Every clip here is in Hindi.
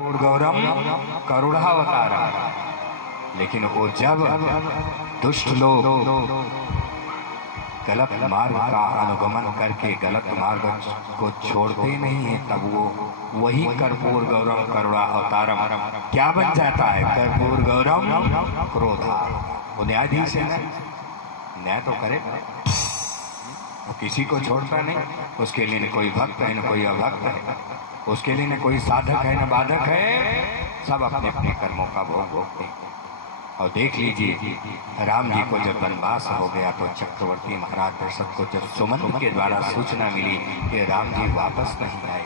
गौरम करुणावतारम। लेकिन वो जब दुष्ट लोग गलत मार्ग का अनुगमन करके गलत मार्ग को छोड़ते नहीं है, तब वो वही कर्पूर गौरम करुणा अवतारम क्या बन जाता है? कर्पूर गौरम क्रोधा। वो न्यायाधीश है ना, न्याय तो करे, वो किसी को छोड़ता नहीं। उसके लिए न कोई भक्त है न कोई अभक्त है, उसके लिए न कोई साधक है न बाधक है, सब अपने अपने कर्मों का भोग भोगते हैं। और देख लीजिए, राम जी को जब वनवास हो गया तो चक्रवर्ती महाराज दशरथ को जब सुमंत के द्वारा सूचना मिली कि राम जी वापस नहीं आए,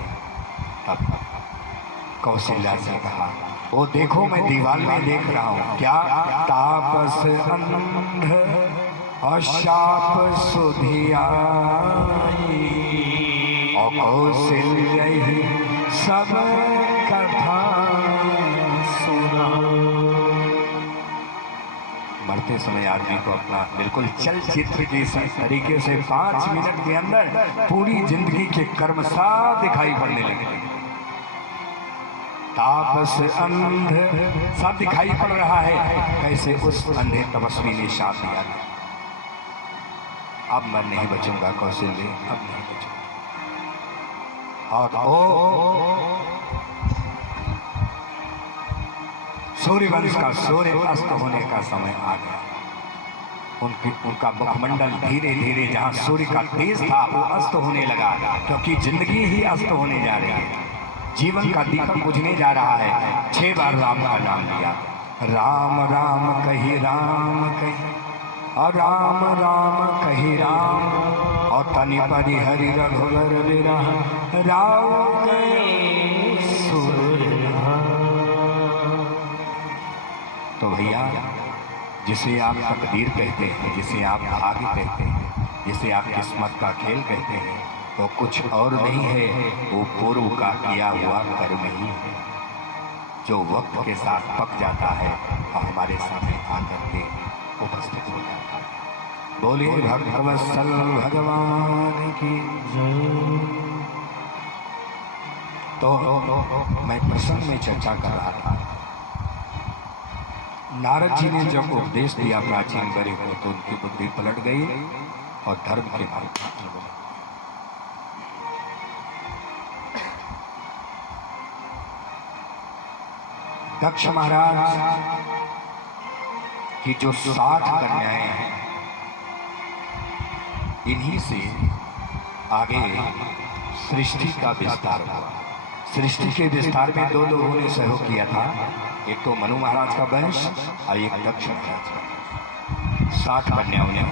तब कौशल्या से कहा, वो देखो मैं दीवार में देख रहा हूँ, क्या तापस अंध और शाप सुधियाई और कौशल्या सब कथा सुना। मरते समय आदमी को अपना बिल्कुल चलचित्र के तरीके से 5 मिनट के अंदर पूरी जिंदगी के कर्म साफ दिखाई पड़ने लगे। तापस अंध सब दिखाई पड़ रहा है, कैसे उस अंधे तपस्वी ने शाप दिया था, अब मैं नहीं बचूंगा कौशल्य, अब नहीं बचूंगा। और सूर्यवंश का सूर्य अस्त होने का समय आ गया। उनका मुखमंडल धीरे धीरे, जहां सूर्य का तेज था, वो अस्त होने लगा, क्योंकि जिंदगी ही अस्त होने जा रही है, जीवन का दीपक बुझने जा रहा है। 6 बार राम का नाम लिया, राम राम कही राम कही, और राम राम कही राम, और तनि परि हरि रघुवर विरह राम कही सूर्य। तो भैया, जिसे आप तकदीर कहते हैं, जिसे आप भाग्य कहते हैं, जिसे आप किस्मत का खेल कहते हैं, तो कुछ और नहीं है, वो पूर्व का किया हुआ कर्म ही है, जो वक्त के साथ पक जाता है और हमारे सामने आकर के उपस्थित हो जाता है। बोलिए भक्तवत्सल भगवान की जय। तो मैं प्रसंग में चर्चा कर रहा था, नारद जी ने जब उपदेश दिया प्राचीन गरे को, तो उनकी बुद्धि पलट गई और धर्म के मार्ग पर चल गए। दक्ष महाराज की जो 60 कन्याएं हैं, इन्हीं से आगे सृष्टि का विस्तार हुआ। सृष्टि के विस्तार में 2 लोगों ने सहयोग किया था, एक तो मनु महाराज का वंश और एक दक्ष महाराज का। 60 कन्याओं ने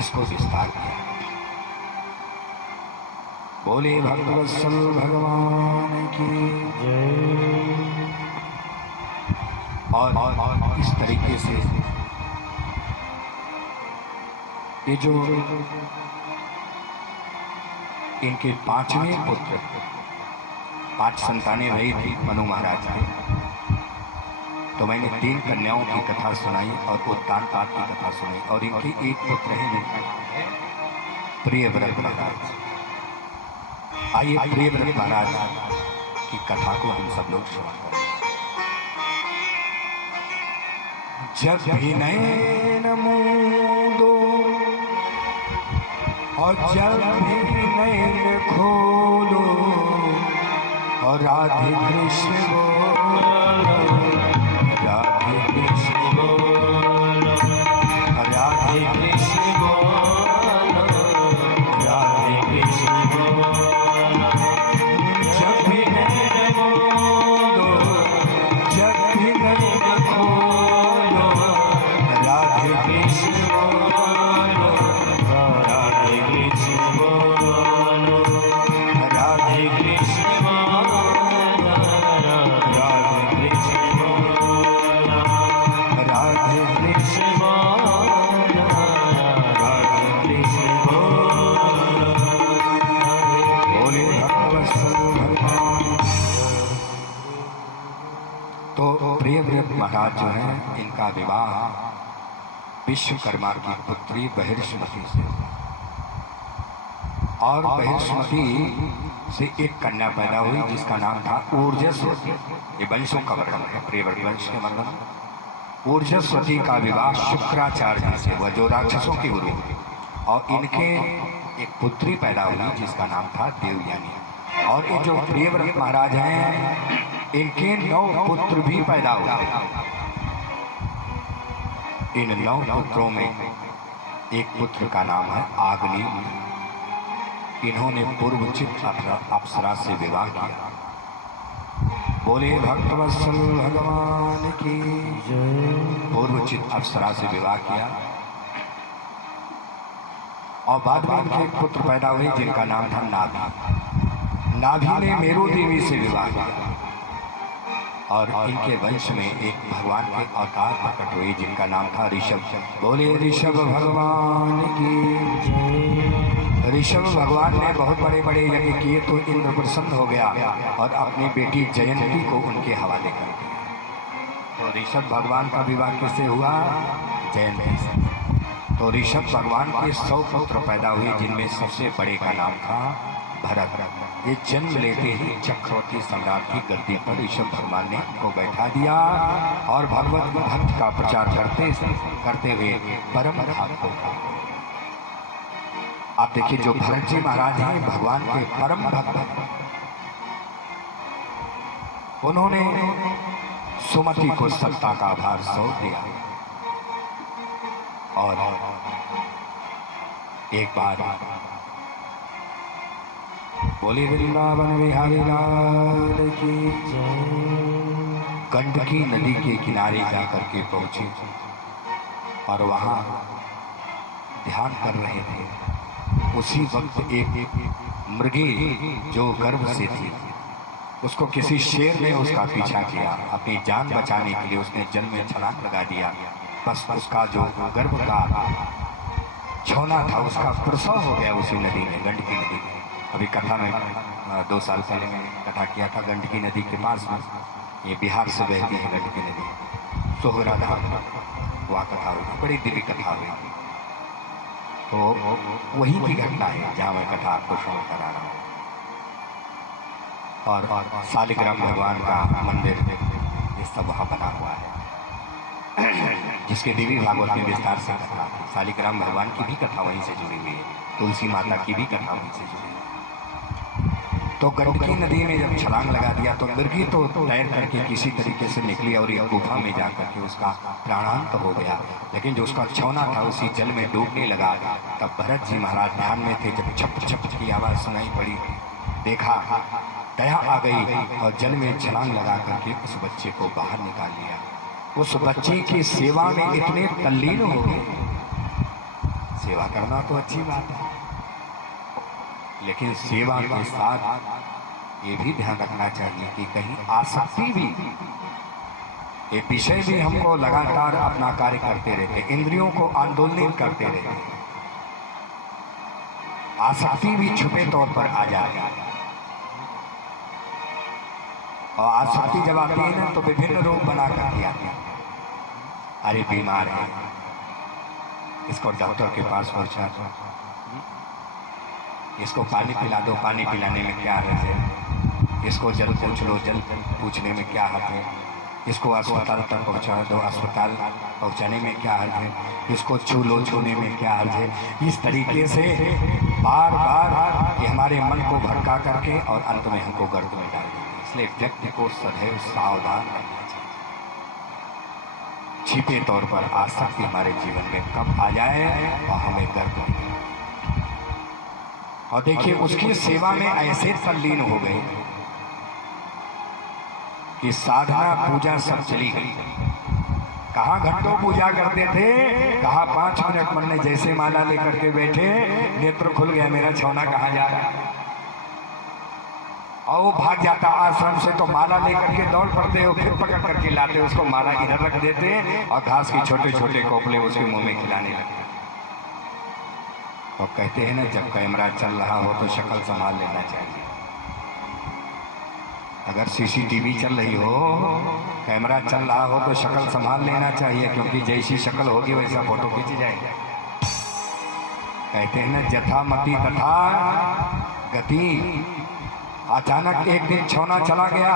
इसको विस्तार किया। बोले भक्तवत्सल भगवान की जय। और इस तरीके से ये जो इनके 5वें पुत्र, 5 संतानें वही थी मनु महाराज के, तो मैंने 3 कन्याओं की कथा सुनाई और उत्तानपाद की कथा सुनाई, और इनके एक पुत्र हैं प्रियव्रत महाराज। आइए प्रियव्रत महाराज की कथा को हम सब लोग श्रवण करें। जब भी नैन मूंदो और जब भी नैन खोलो, और राधे कृष्ण बोलो, राधे कृष्ण बोलो, राधे कृष्ण बोलो, राधे कृष्ण बोलो। जब भी नैन मूंदो, जब भी नैन खोलो, राधे कृष्ण बोलो, राधे कृष्ण बोलो, राधे कृष्ण बोलो, राधे कृष्ण बोलो, राधे कृष्ण बोलो, राधे कृष्ण बोलो। बोले भक्तवत्सल भगवान। तो प्रियव्रत महाराज जो है, इनका विवाह विश्वकर्मा की पुत्री बहिर्ष्मति से, और बहिर्ष्मति से एक कन्या पैदा हुई जिसका नाम था ऊर्जस्वती। ये वंशों का वर्णन है, प्रियव्रत वंश के वर्णन। ऊर्जस्वती का विवाह शुक्राचार्य जी से, वह जो राक्षसों की गुरु, और इनके एक पुत्री पैदा हुई जिसका नाम था देवयानी। और ये जो प्रियव्रत महाराज हैं इनके 9 पुत्र भी पैदा हुए। इन 9 पुत्रों में एक पुत्र का नाम है आग्नेय। इन्होंने पूर्वचित अप्सरा से विवाह किया। बोले भक्तवत्सल भगवान की जय। पूर्वचित अप्सरा से विवाह किया और बाद में इनके एक पुत्र पैदा हुए जिनका नाम था नाभि। नाभि ने मेरु देवी से विवाह किया और इनके वंश में एक भगवान के अवतार प्रकट हुए जिनका नाम था ऋषभ। बोले ऋषभ भगवान की जय। ऋषभ भगवान ने बहुत बड़े बड़े यज्ञ किए तो इंद्र प्रसन्न हो गया और अपनी बेटी जयंती को उनके हवाले कर दिया। तो ऋषभ भगवान का विवाह किससे हुआ? जयंती से। तो ऋषभ भगवान के 100 पुत्र पैदा हुए जिनमें सबसे बड़े का नाम था भरत। ये जन्म लेते ही चक्रवर्ती सम्राट की गद्दी पर ऋषभ भगवान ने उनको बैठा दिया और भगवत भक्त का प्रचार करते हुए परम धाम को। आप देखिए जो भरत जी महाराज हैं भगवान के परम भक्त हैं। उन्होंने सुमति को सत्ता का भार सौंप दिया और एक बार बोले वृंदावन बिहारी लाल की जय। गंडकी नदी के किनारे जाकर के पहुंचे और वहां ध्यान कर रहे थे। उसी वक्त एक मृगी जो गर्भ से थी उसको किसी शेर ने उसका पीछा किया। अपनी जान बचाने के लिए उसने जल में छलांग लगा दिया। बस उसका जो गर्भ का छौना था उसका प्रसव हो गया उसी नदी में, गंडकी नदी में। अभी कथा में 2 साल पहले मैंने कथा किया था गंडकी नदी के पास में, ये बिहार से बहती है गंडकी नदी, सोहरा धाम वहाँ कथा हुई, बड़ी दिव्य कथा हुई। तो वही की घटना है जहाँ मैं कथा आपको श्रवण करा रहा हूँ। और शालिग्राम भगवान का मंदिर ये सब वहाँ बना हुआ है जिसके देवी भागवत में विस्तार से कथा है। शालिग्राम भगवान की भी कथा वहीं से जुड़ी हुई है, तुलसी माता की भी कथा वहीं से जुड़ी है। तो गंडकी नदी में जब छलांग लगा दिया तो मृगी तो तैर करके किसी तरीके से निकली और एक गुफा में जा करके उसका प्राणांत हो गया। लेकिन जो उसका छौना था उसी जल में डूबने लगा। तब भरत जी महाराज ध्यान में थे, जब छप छप की आवाज़ सुनाई पड़ी, देखा, दया आ गई और जल में छलांग लगा करके उस बच्चे को बाहर निकाल लिया। उस बच्चे की सेवा में इतने तल्लीन हो गए। सेवा करना तो अच्छी बात है, लेकिन सेवा के साथ ये भी ध्यान रखना चाहिए कि कहीं आसक्ति भी, ये विषय भी हमको लगातार अपना कार्य करते रहते, इंद्रियों को आंदोलित करते रहते, आसक्ति भी छुपे तौर पर आ जाती है। और आसक्ति जब आती है ना तो विभिन्न रोग बना करके आती है। अरे बीमार है, इसको डॉक्टर के पास पहुंचा दो, इसको पानी पिला दो, पानी पिलाने में क्या हर्ज है, इसको जल पूछ लो, जल पूछने में क्या हर्ज है, इसको अस्पताल तक पहुंचा दो, अस्पताल पहुंचाने में क्या हर्ज है, इसको छू लो, छूने में क्या हर्ज है। इस तरीके से बार बार ये हमारे मन को भटका करके और अंत में हमको गर्त में डाल देते। इसलिए व्यक्ति को सदैव सावधान रहना चाहिए। छिपे तौर पर आसक्ति हमारे जीवन में कब आ जाए और हमें गर्त में। और देखिए उसकी सेवा में ऐसे तल्लीन हो गए कि साधना पूजा सब चली गई। कहाँ घंटों पूजा करते थे, कहाँ 5 मिनट मन ने जैसे माला लेकर के बैठे, नेत्र खुल गया, मेरा छौना कहाँ जा रहा है, और वो भाग जाता आश्रम से। तो माला लेकर के दौड़ पड़ते हो, फिर पकड़ करके लाते, उसको माला इधर रख देते और घास के छोटे छोटे कोपले उसके मुंह में खिलाने लगते। और कहते हैं ना, जब कैमरा चल रहा हो तो शक्ल संभाल लेना चाहिए। अगर सीसीटीवी चल रही हो, कैमरा चल रहा हो तो शक्ल संभाल लेना चाहिए, क्योंकि जैसी शक्ल होगी वैसा फोटो खींच जाएगा। कहते हैं ना, जथा मति तथा गति। अचानक एक दिन छौना चला गया,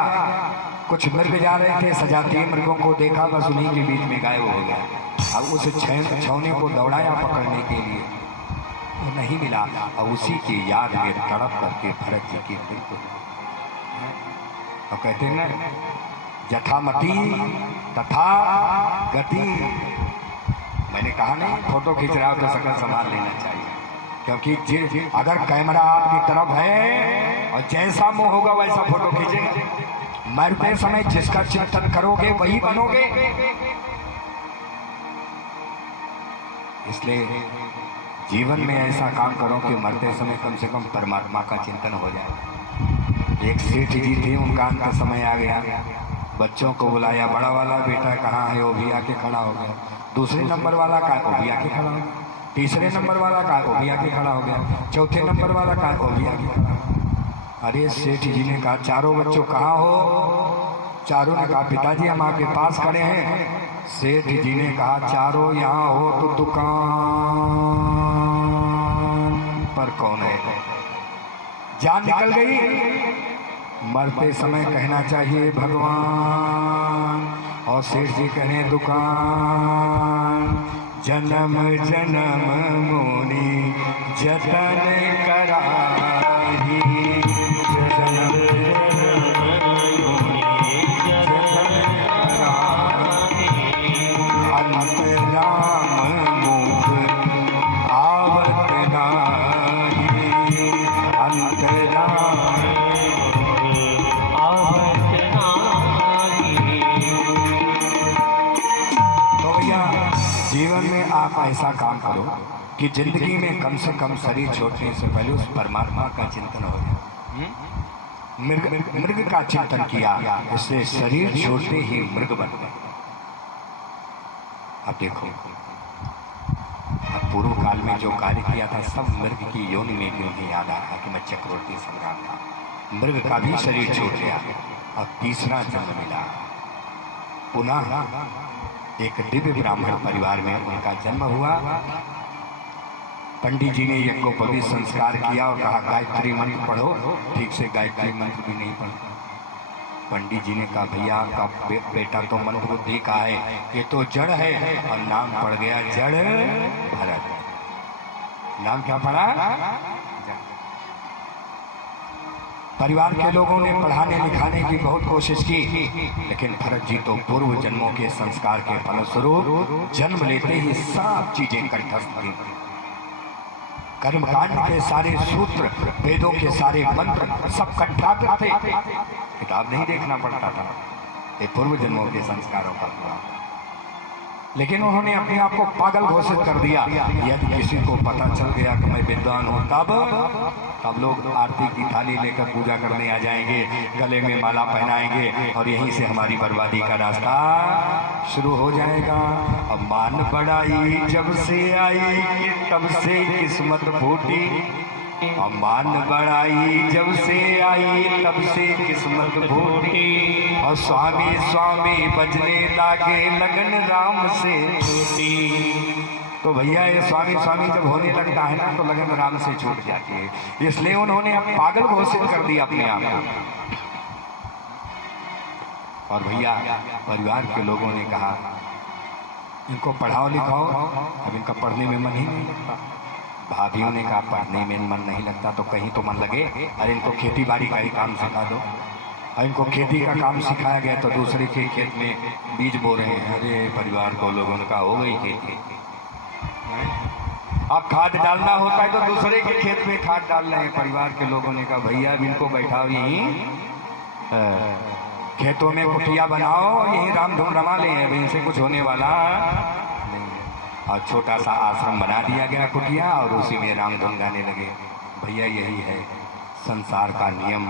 कुछ मृग जा रहे थे, सजातीय मृगों को देखा, बस उन्हीं के बीच में गायब हो गया। अब उस छौने को दौड़ाया पकड़ने के लिए, वो नहीं मिला। और उसी की याद में तड़प करके भरत जी की मृत्यु। और कहते हैं ना, जथामति तथा गति। मैंने कहा नहीं, फोटो खींच रहा हो तो शक्ल संभाल लेना चाहिए, क्योंकि अगर कैमरा आपकी तरफ है और जैसा मुंह होगा वैसा फोटो खींचेगा। मरते समय जिसका चिंतन करोगे वही बनोगे। इसलिए जीवन में ऐसा काम करो कि मरते समय कम से कम परमात्मा का चिंतन हो जाए। एक सेठ जी थे, उनका अंत का समय आ गया, बच्चों को बुलाया, बड़ा वाला बेटा कहाँ है, वो भी आके खड़ा हो गया। दूसरे नंबर वाला का, वो भी आके खड़ा हो गया। तीसरे नंबर वाला का, वो भी आके खड़ा हो गया। चौथे नंबर वाला का, वो भी आके खड़ा हो गया। अरे सेठ जी ने कहा, चारों बच्चों कहाँ हो? चारों ने कहा, पिताजी हम आपके पास खड़े हैं। सेठ जी ने कहा, चारों यहाँ हो तो दुकान पर कौन है? जान निकल गई। मरते समय कहना चाहिए भगवान, और सेठ जी कहें दुकान। जन्म जन्म मुनि जतन कराही, जन्म ऐसा काम करो कि जिंदगी में कम से कम शरीर छोड़ने से पहले उस परमात्मा का चिंतन हो जाए। मृग का चिंतन किया, इसलिए शरीर छोड़ते ही मृग बन गए। अब देखो, अब पूर्व काल में जो कार्य किया था सब मृग की योनि में भी उन्हें याद आ रहा है कि मैं चक्रवर्ती सम्राट था। मृग का भी शरीर छोड़ गया और तीसरा जन्म मिला। पुनः एक दिव्य ब्राह्मण परिवार में उनका जन्म हुआ। पंडित जी ने यज्ञोपवीत संस्कार किया और कहा गायत्री मंत्र पढ़ो। ठीक से गायत्री मंत्र भी नहीं पढ़ा। पंडित जी ने कहा, भैया आपका बेटा तो मंत्र को देखा है, ये तो जड़ है, और नाम पड़ गया जड़ भरत। नाम क्या पड़ा? परिवार के लोगों ने पढ़ाने लिखाने की बहुत कोशिश की, लेकिन भरत जी तो पूर्व जन्मों के संस्कार के फलस्वरूप जन्म लेते ही सब चीजें कंठस्थ थी। कर्मकांड के सारे सूत्र, वेदों के सारे मंत्र सब कंठाग्र थे। किताब नहीं देखना पड़ता था, ये पूर्व जन्मों के संस्कारों का हुआ। लेकिन उन्होंने अपने आप को पागल घोषित कर दिया। यदि किसी को पता चल गया कि मैं विद्वान हूँ, तब लोग आरती की थाली लेकर पूजा करने आ जाएंगे, गले में माला पहनाएंगे, और यहीं से हमारी बर्बादी का रास्ता शुरू हो जाएगा। अब मान बढ़ाई जब से आई तब से किस्मत फूटी, और मान बढ़ाई जब से आई तब से किस्मत फूटी, और स्वामी स्वामी बजने लागे लगन राम से छूटी। तो भैया ये स्वामी स्वामी जब होने लगता है ना तो लगन राम से छूट जाती है। इसलिए उन्होंने अब पागल घोषित कर दिया अपने आप को। और भैया परिवार के लोगों ने कहा इनको पढ़ाओ लिखाओ, अब इनका पढ़ने में मन ही नहीं लगता। भाभियों ने कहा पढ़ने में मन नहीं लगता तो कहीं तो मन लगे, अरे इनको खेती बाड़ी का ही काम सिखा दो। और इनको खेती का काम सिखाया गया तो दूसरे के खेत में बीज बो रहे हैं। अरे परिवार को लोगों ने कहा हो गई खेती, अब खाद डालना होता है तो दूसरे के खेत में खाद डाल रहे हैं। परिवार के लोगों ने कहा भैया अब इनको बैठाओ यहीं खेतों में कुटिया बनाओ, यहीं राम धूम रमा ले, अब इनसे कुछ होने वाला नहीं। और छोटा सा आश्रम बना दिया गया कुटिया, और उसी में राम धूम गाने लगे। भैया यही है संसार का नियम,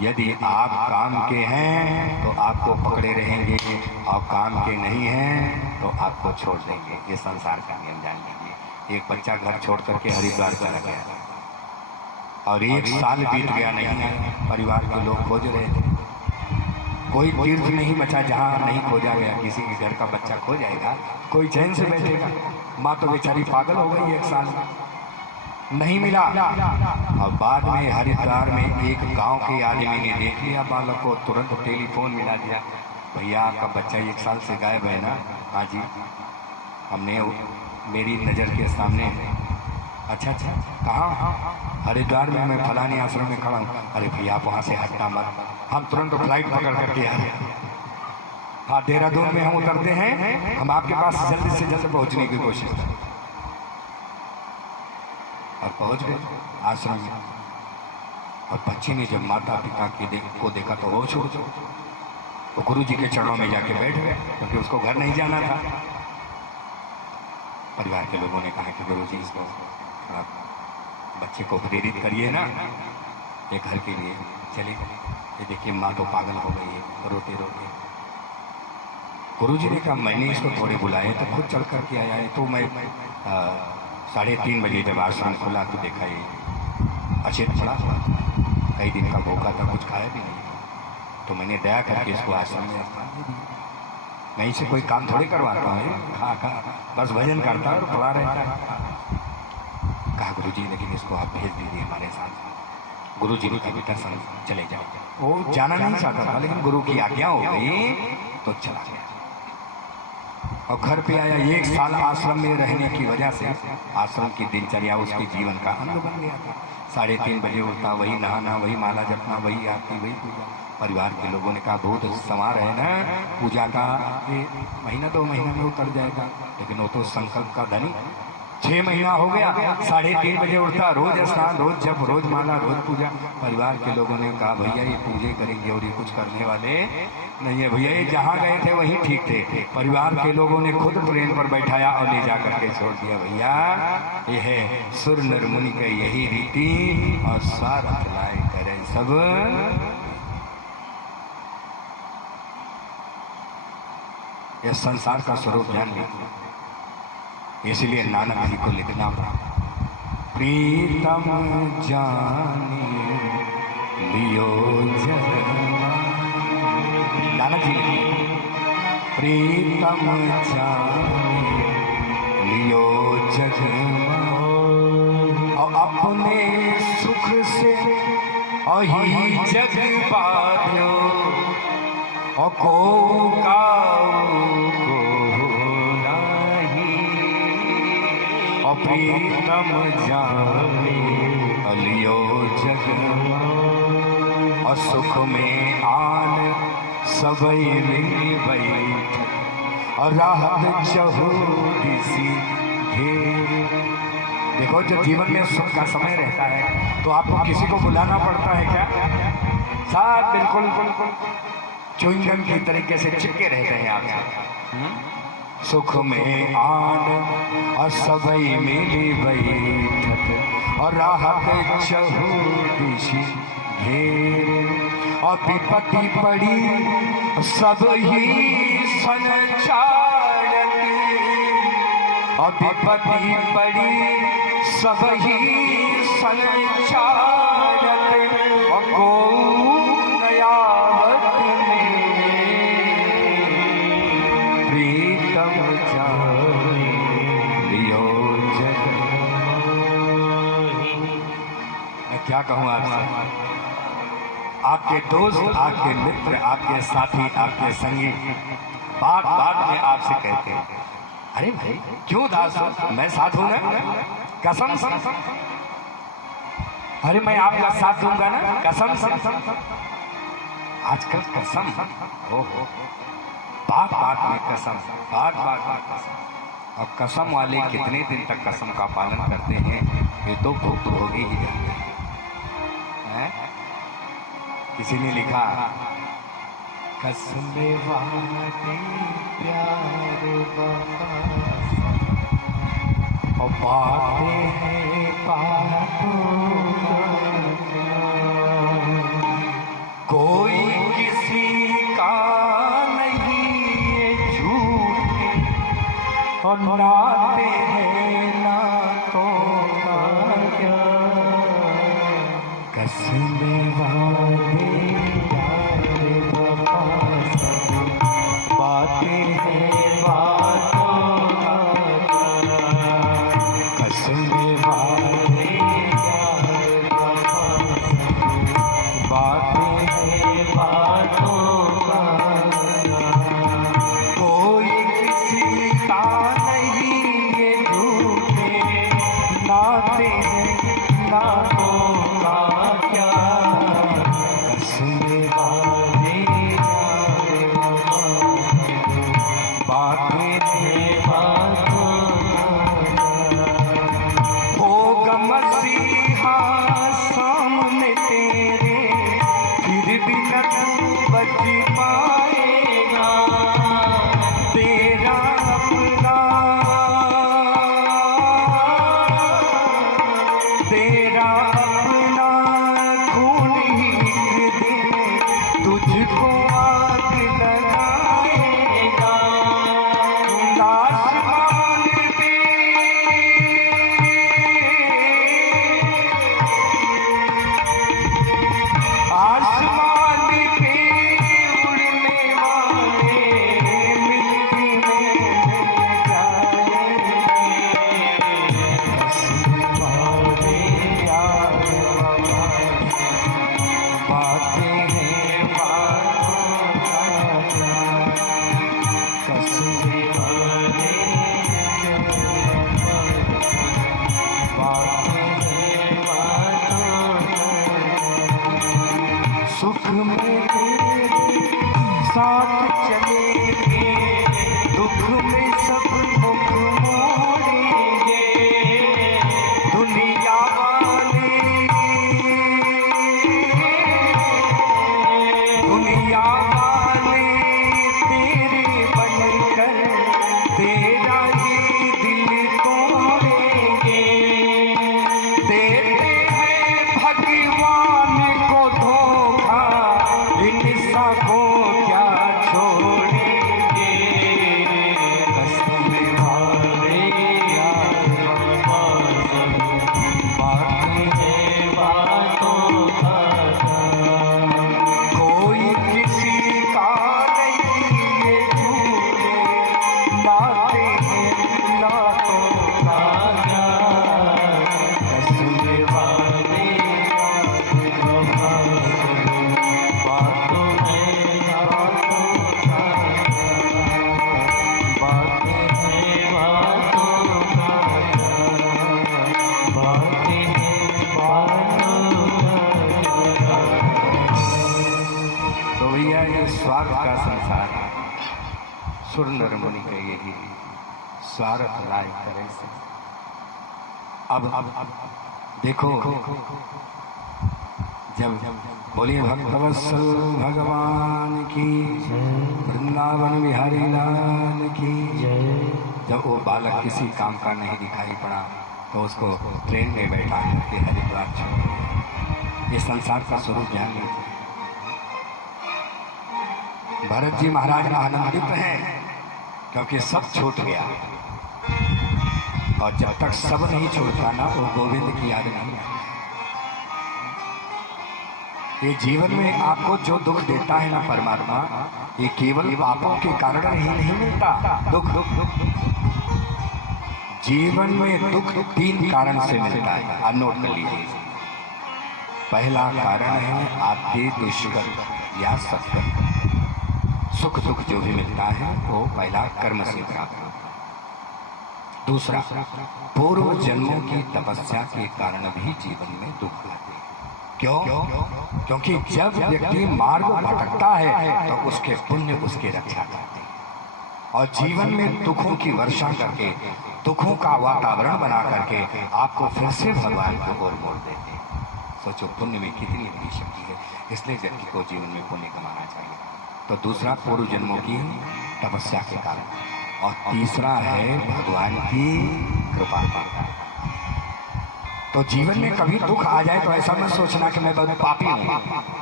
यदि आप काम के हैं तो आपको पकड़े रहेंगे, और काम के नहीं हैं तो आपको छोड़ देंगे। ये संसार का नियम जान लीजिए। एक बच्चा घर छोड़ करके हरिद्वार चला गया और 1 साल बीत गया, नहीं है। परिवार के लोग खोज रहे थे, कोई तीर्थ नहीं बचा जहाँ नहीं खोजा गया। किसी के घर का बच्चा खो जाएगा, कोई चैन से बैठेगा। माँ तो बेचारी पागल हो गई 1 साल में। नहीं मिला। और बाद में हरिद्वार में एक गांव के आदमी ने देख लिया बालक को, तुरंत टेलीफोन मिला दिया, भैया आपका बच्चा 1 साल से गायब है ना? हाँ जी, हमने मेरी नज़र के सामने। अच्छा अच्छा, कहाँ? हरिद्वार में, मैं फलानी आश्रम में खड़ा हूँ। अरे भैया आप वहाँ से हटना मत, हम तुरंत फ्लाइट पकड़ करके आए। हाँ, देहरादून में हम उतरते हैं, हम आपके पास जल्दी से जल्द पहुँचने की कोशिश करें। और पहुँच गए आश्रम में। और बच्चे ने जब माता पिता को देखा तो होश उड़ गया, तो गुरु जी के चरणों में जाके बैठ गया, क्योंकि उसको घर नहीं जाना था। परिवार के लोगों ने कहा कि गुरु जी इसको थोड़ा बच्चे को प्रेरित करिए ना, ये घर के लिए चले। ये देखिए माँ तो पागल हो गई है रोते रोते। गुरु जी ने कहा मैंने इसको थोड़े बुलाए तो खुद चल कर के आया है। तो मैं 3:30 बजे जब आश्रम खुला तो देखा ये अचेत पड़ा, कई दिन का भूखा था, कुछ खाया भी नहीं। तो मैंने दया करके इसको आश्रम में स्थान दे दिया। मैं इसे कोई काम थोड़ी करवाता हूँ, हाँ बस भजन करता है और पड़ा रहता है। कहा गुरु जी लेकिन इसको आप भेज दीजिए हमारे साथ। गुरु जी ने कहा बेटा संग चले जाओ। वो जाना नहीं चाहता था, लेकिन गुरु की आज्ञा हो गई तो चला गया। और घर पे आया। 1 साल आश्रम में रहने की वजह से आश्रम की दिनचर्या उसके जीवन का अंग बन गया था। 3:30 बजे उठता, वही नहाना, वही माला जपना, वही आरती, वही पूजा। परिवार के लोगों ने कहा भूत सवार है ना, पूजा का ये महीना 2 महीना में उतर जाएगा, लेकिन वो तो संकल्प का धनी। 6 महीना हो गया, 3:30 बजे उठता, रोज स्नान, रोज जप, रोज माला, रोज पूजा। परिवार के लोगों ने कहा भैया ये पूजे करेंगे और ये कुछ करने वाले नहीं है भैया, ये जहाँ गए थे वहीं ठीक थे। परिवार के लोगों ने खुद ट्रेन पर बैठाया और ले जा करके छोड़ दिया। भैया ये है सुर नर मुनि का यही रीति, और स्वार्थ लाए करे सब। यह संसार का स्वरूप जान लीजिए। इसलिए नानक जी को लिखना पड़ा, प्रीतम जानी लियो जगमा। नानक जी लिखे प्रीतम जानी लियो जगमा, और अपने सुख से अही जग बाध्यो, और को प्रीतम जाने लियो जगमा, और सुख में आन सबई मिल बैठ, और राहत चहु दिसी घेर। देखो जब जीवन में सुख का समय रहता है तो आपको किसी को बुलाना पड़ता है क्या? साथ बिल्कुल च्युइंगम की तरीके से चिपके रहते हैं आप। सुख में आन और सबई मिली बैठत, और राहत चहु दिशि घेर, और विपत्ति पड़ी सब ही संचारत, और विपत्ति पड़ी सब ही संचारत, और को नयावत क्या कहूँ आपसे। आपके दोस्त, आपके मित्र, आपके साथी, आपके संगी बात बात में आपसे कहते हैं अरे भाई क्यों दास हो, मैं साथ हूँ ना, कसम से। अरे मैं आपका साथ दूंगा ना, कसम से। आजकल कसम, ओहो, बात बात में कसम, बात बात में कसम। और कसम वाले कितने दिन तक कसम का पालन करते हैं ये तो भुक्त होगी ही जाते हैं। किसी ने लिखा कसमे वादे प्यार और बातें हैं बातों कोई किसी का नहीं ये झूठे, और नाते हैं नातों का क्या। कसमे वादे प्यार वफा सब बातें हैं बातों का क्या। कसमे वादे साथ चलेंगे, दुख में सब मुख मोड़ेंगे। दुनिया वाले तेरे बनकर तेरा ही दिल तोड़ेंगे। देते हैं भगवान को धोखा, इंसा को क्या छोड़ेंगे। कसम वाले यार बातें हैं बातों का, कोई किसी का नहीं ये झूठे नाते हैं नातों का। कसम वाले बातों हैं बातों का, बातें हैं बातों का, बातें हैं बातों का। तो भैया ये स्वार्थ का संसार है, सुर नर मुनि का यही स्वार्थ राय करे से। अब देखो, जब बोलिए भक्तवत्सल भगवान की, वृंदावन बिहारी लाल की। जब वो बालक किसी काम का नहीं दिखाई पड़ा तो उसको ट्रेन में बैठा करके हरिद्वार छोड़ दिया। ये संसार का स्वरूप जान लीजिए। भरत जी महाराज आनंदित हैं क्योंकि सब छूट गया, और जब तक सब नहीं छूटता ना वो गोविंद की याद नहीं आती। ये जीवन में आपको जो दुख देता है ना परमात्मा, ये केवल पापों के कारण ही नहीं मिलता। दुख जीवन में दुख 3 कारण से मिलता है, आप नोट कर लीजिए। पहला कारण है आपके दुष्कर्म या सत्कर्म। सुख दुख जो भी मिलता है वो पहला कर्म से प्राप्त होता है। दूसरा, पूर्व जन्मों की तपस्या के कारण भी जीवन में दुख लाते हैं। क्यों? क्योंकि जब व्यक्ति मार्ग भटकता है तो उसके पुण्य उसके रक्षा करते हैं, और जीवन में दुखों की वर्षा करके, दुखों का वातावरण बना करके आपको फिर से भगवान की ओर मोड़ देते हैं। सोचो पुण्य में कितनी बड़ी शक्ति है। इसलिए व्यक्ति को जीवन में पुण्य कमाना चाहिए। तो दूसरा, पूर्व जन्मों की तपस्या के कारण, और तीसरा है भगवान की कृपा। तो जीवन में कभी दुख आ जाए तो ऐसा मत सोचना कि मैं बहुत पापी हूँ,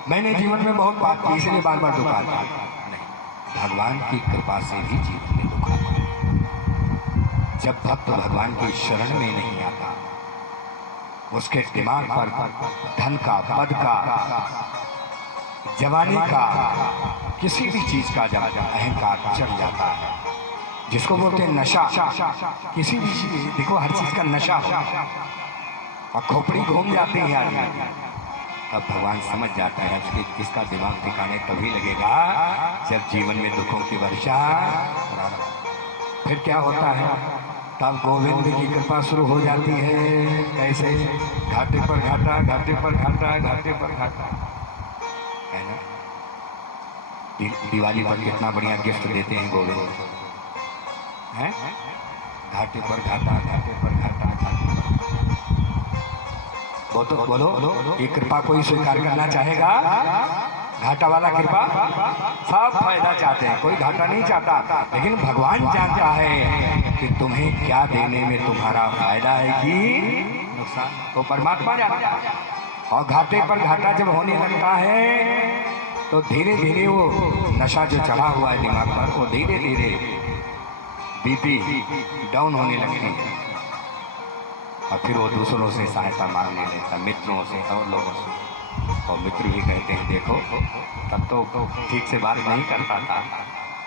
मैंने जीवन में बहुत पाप किया इसलिए बार बार दुख आता है। नहीं, भगवान की कृपा से भी जीवन में दुख आता है। जब भक्त भगवान की शरण में नहीं आता, उसके दिमाग पर धन का, पद का, जवानी का, किसी भी चीज का जब अहंकार चढ़ जाता है, जिसको बोलते हैं नशा, किसी भी चीज, देखो हर चीज का नशा हो और खोपड़ी घूम जाती है आदमी, तब भगवान समझ जाता है कि इसका दिमाग ठिकाने तभी लगेगा जब जीवन में दुखों की वर्षा। फिर क्या होता है? तब गोविंद की कृपा शुरू हो जाती है। कैसे? घाटे पर घाटा, घाटे पर घाटा, घाटे पर घाटा, है ना? दिवाली पर कितना बढ़िया गिफ्ट देते हैं गोविंद, हैं? घाटे पर घाटा, घाटे पर घाटा, घाटे पर। बोलो ये कृपा कोई स्वीकार करना चाहेगा? घाटा वाला कृपा, सब फायदा चाहते हैं, कोई घाटा नहीं चाहता। लेकिन भगवान जानता है कि तुम्हें क्या देने में तुम्हारा फायदा है कि नुकसान, तो परमात्मा जानता है। और घाटे पर घाटा जब होने लगता है तो धीरे धीरे वो नशा जो चढ़ा हुआ है दिमाग पर, वो धीरे धीरे बीपी डाउन होने लगती है, और फिर वो दूसरों से सहायता मांगने लगता, मित्रों से और लोगों से। और मित्र भी कहते हैं देखो तब तो ठीक से बात नहीं करता था,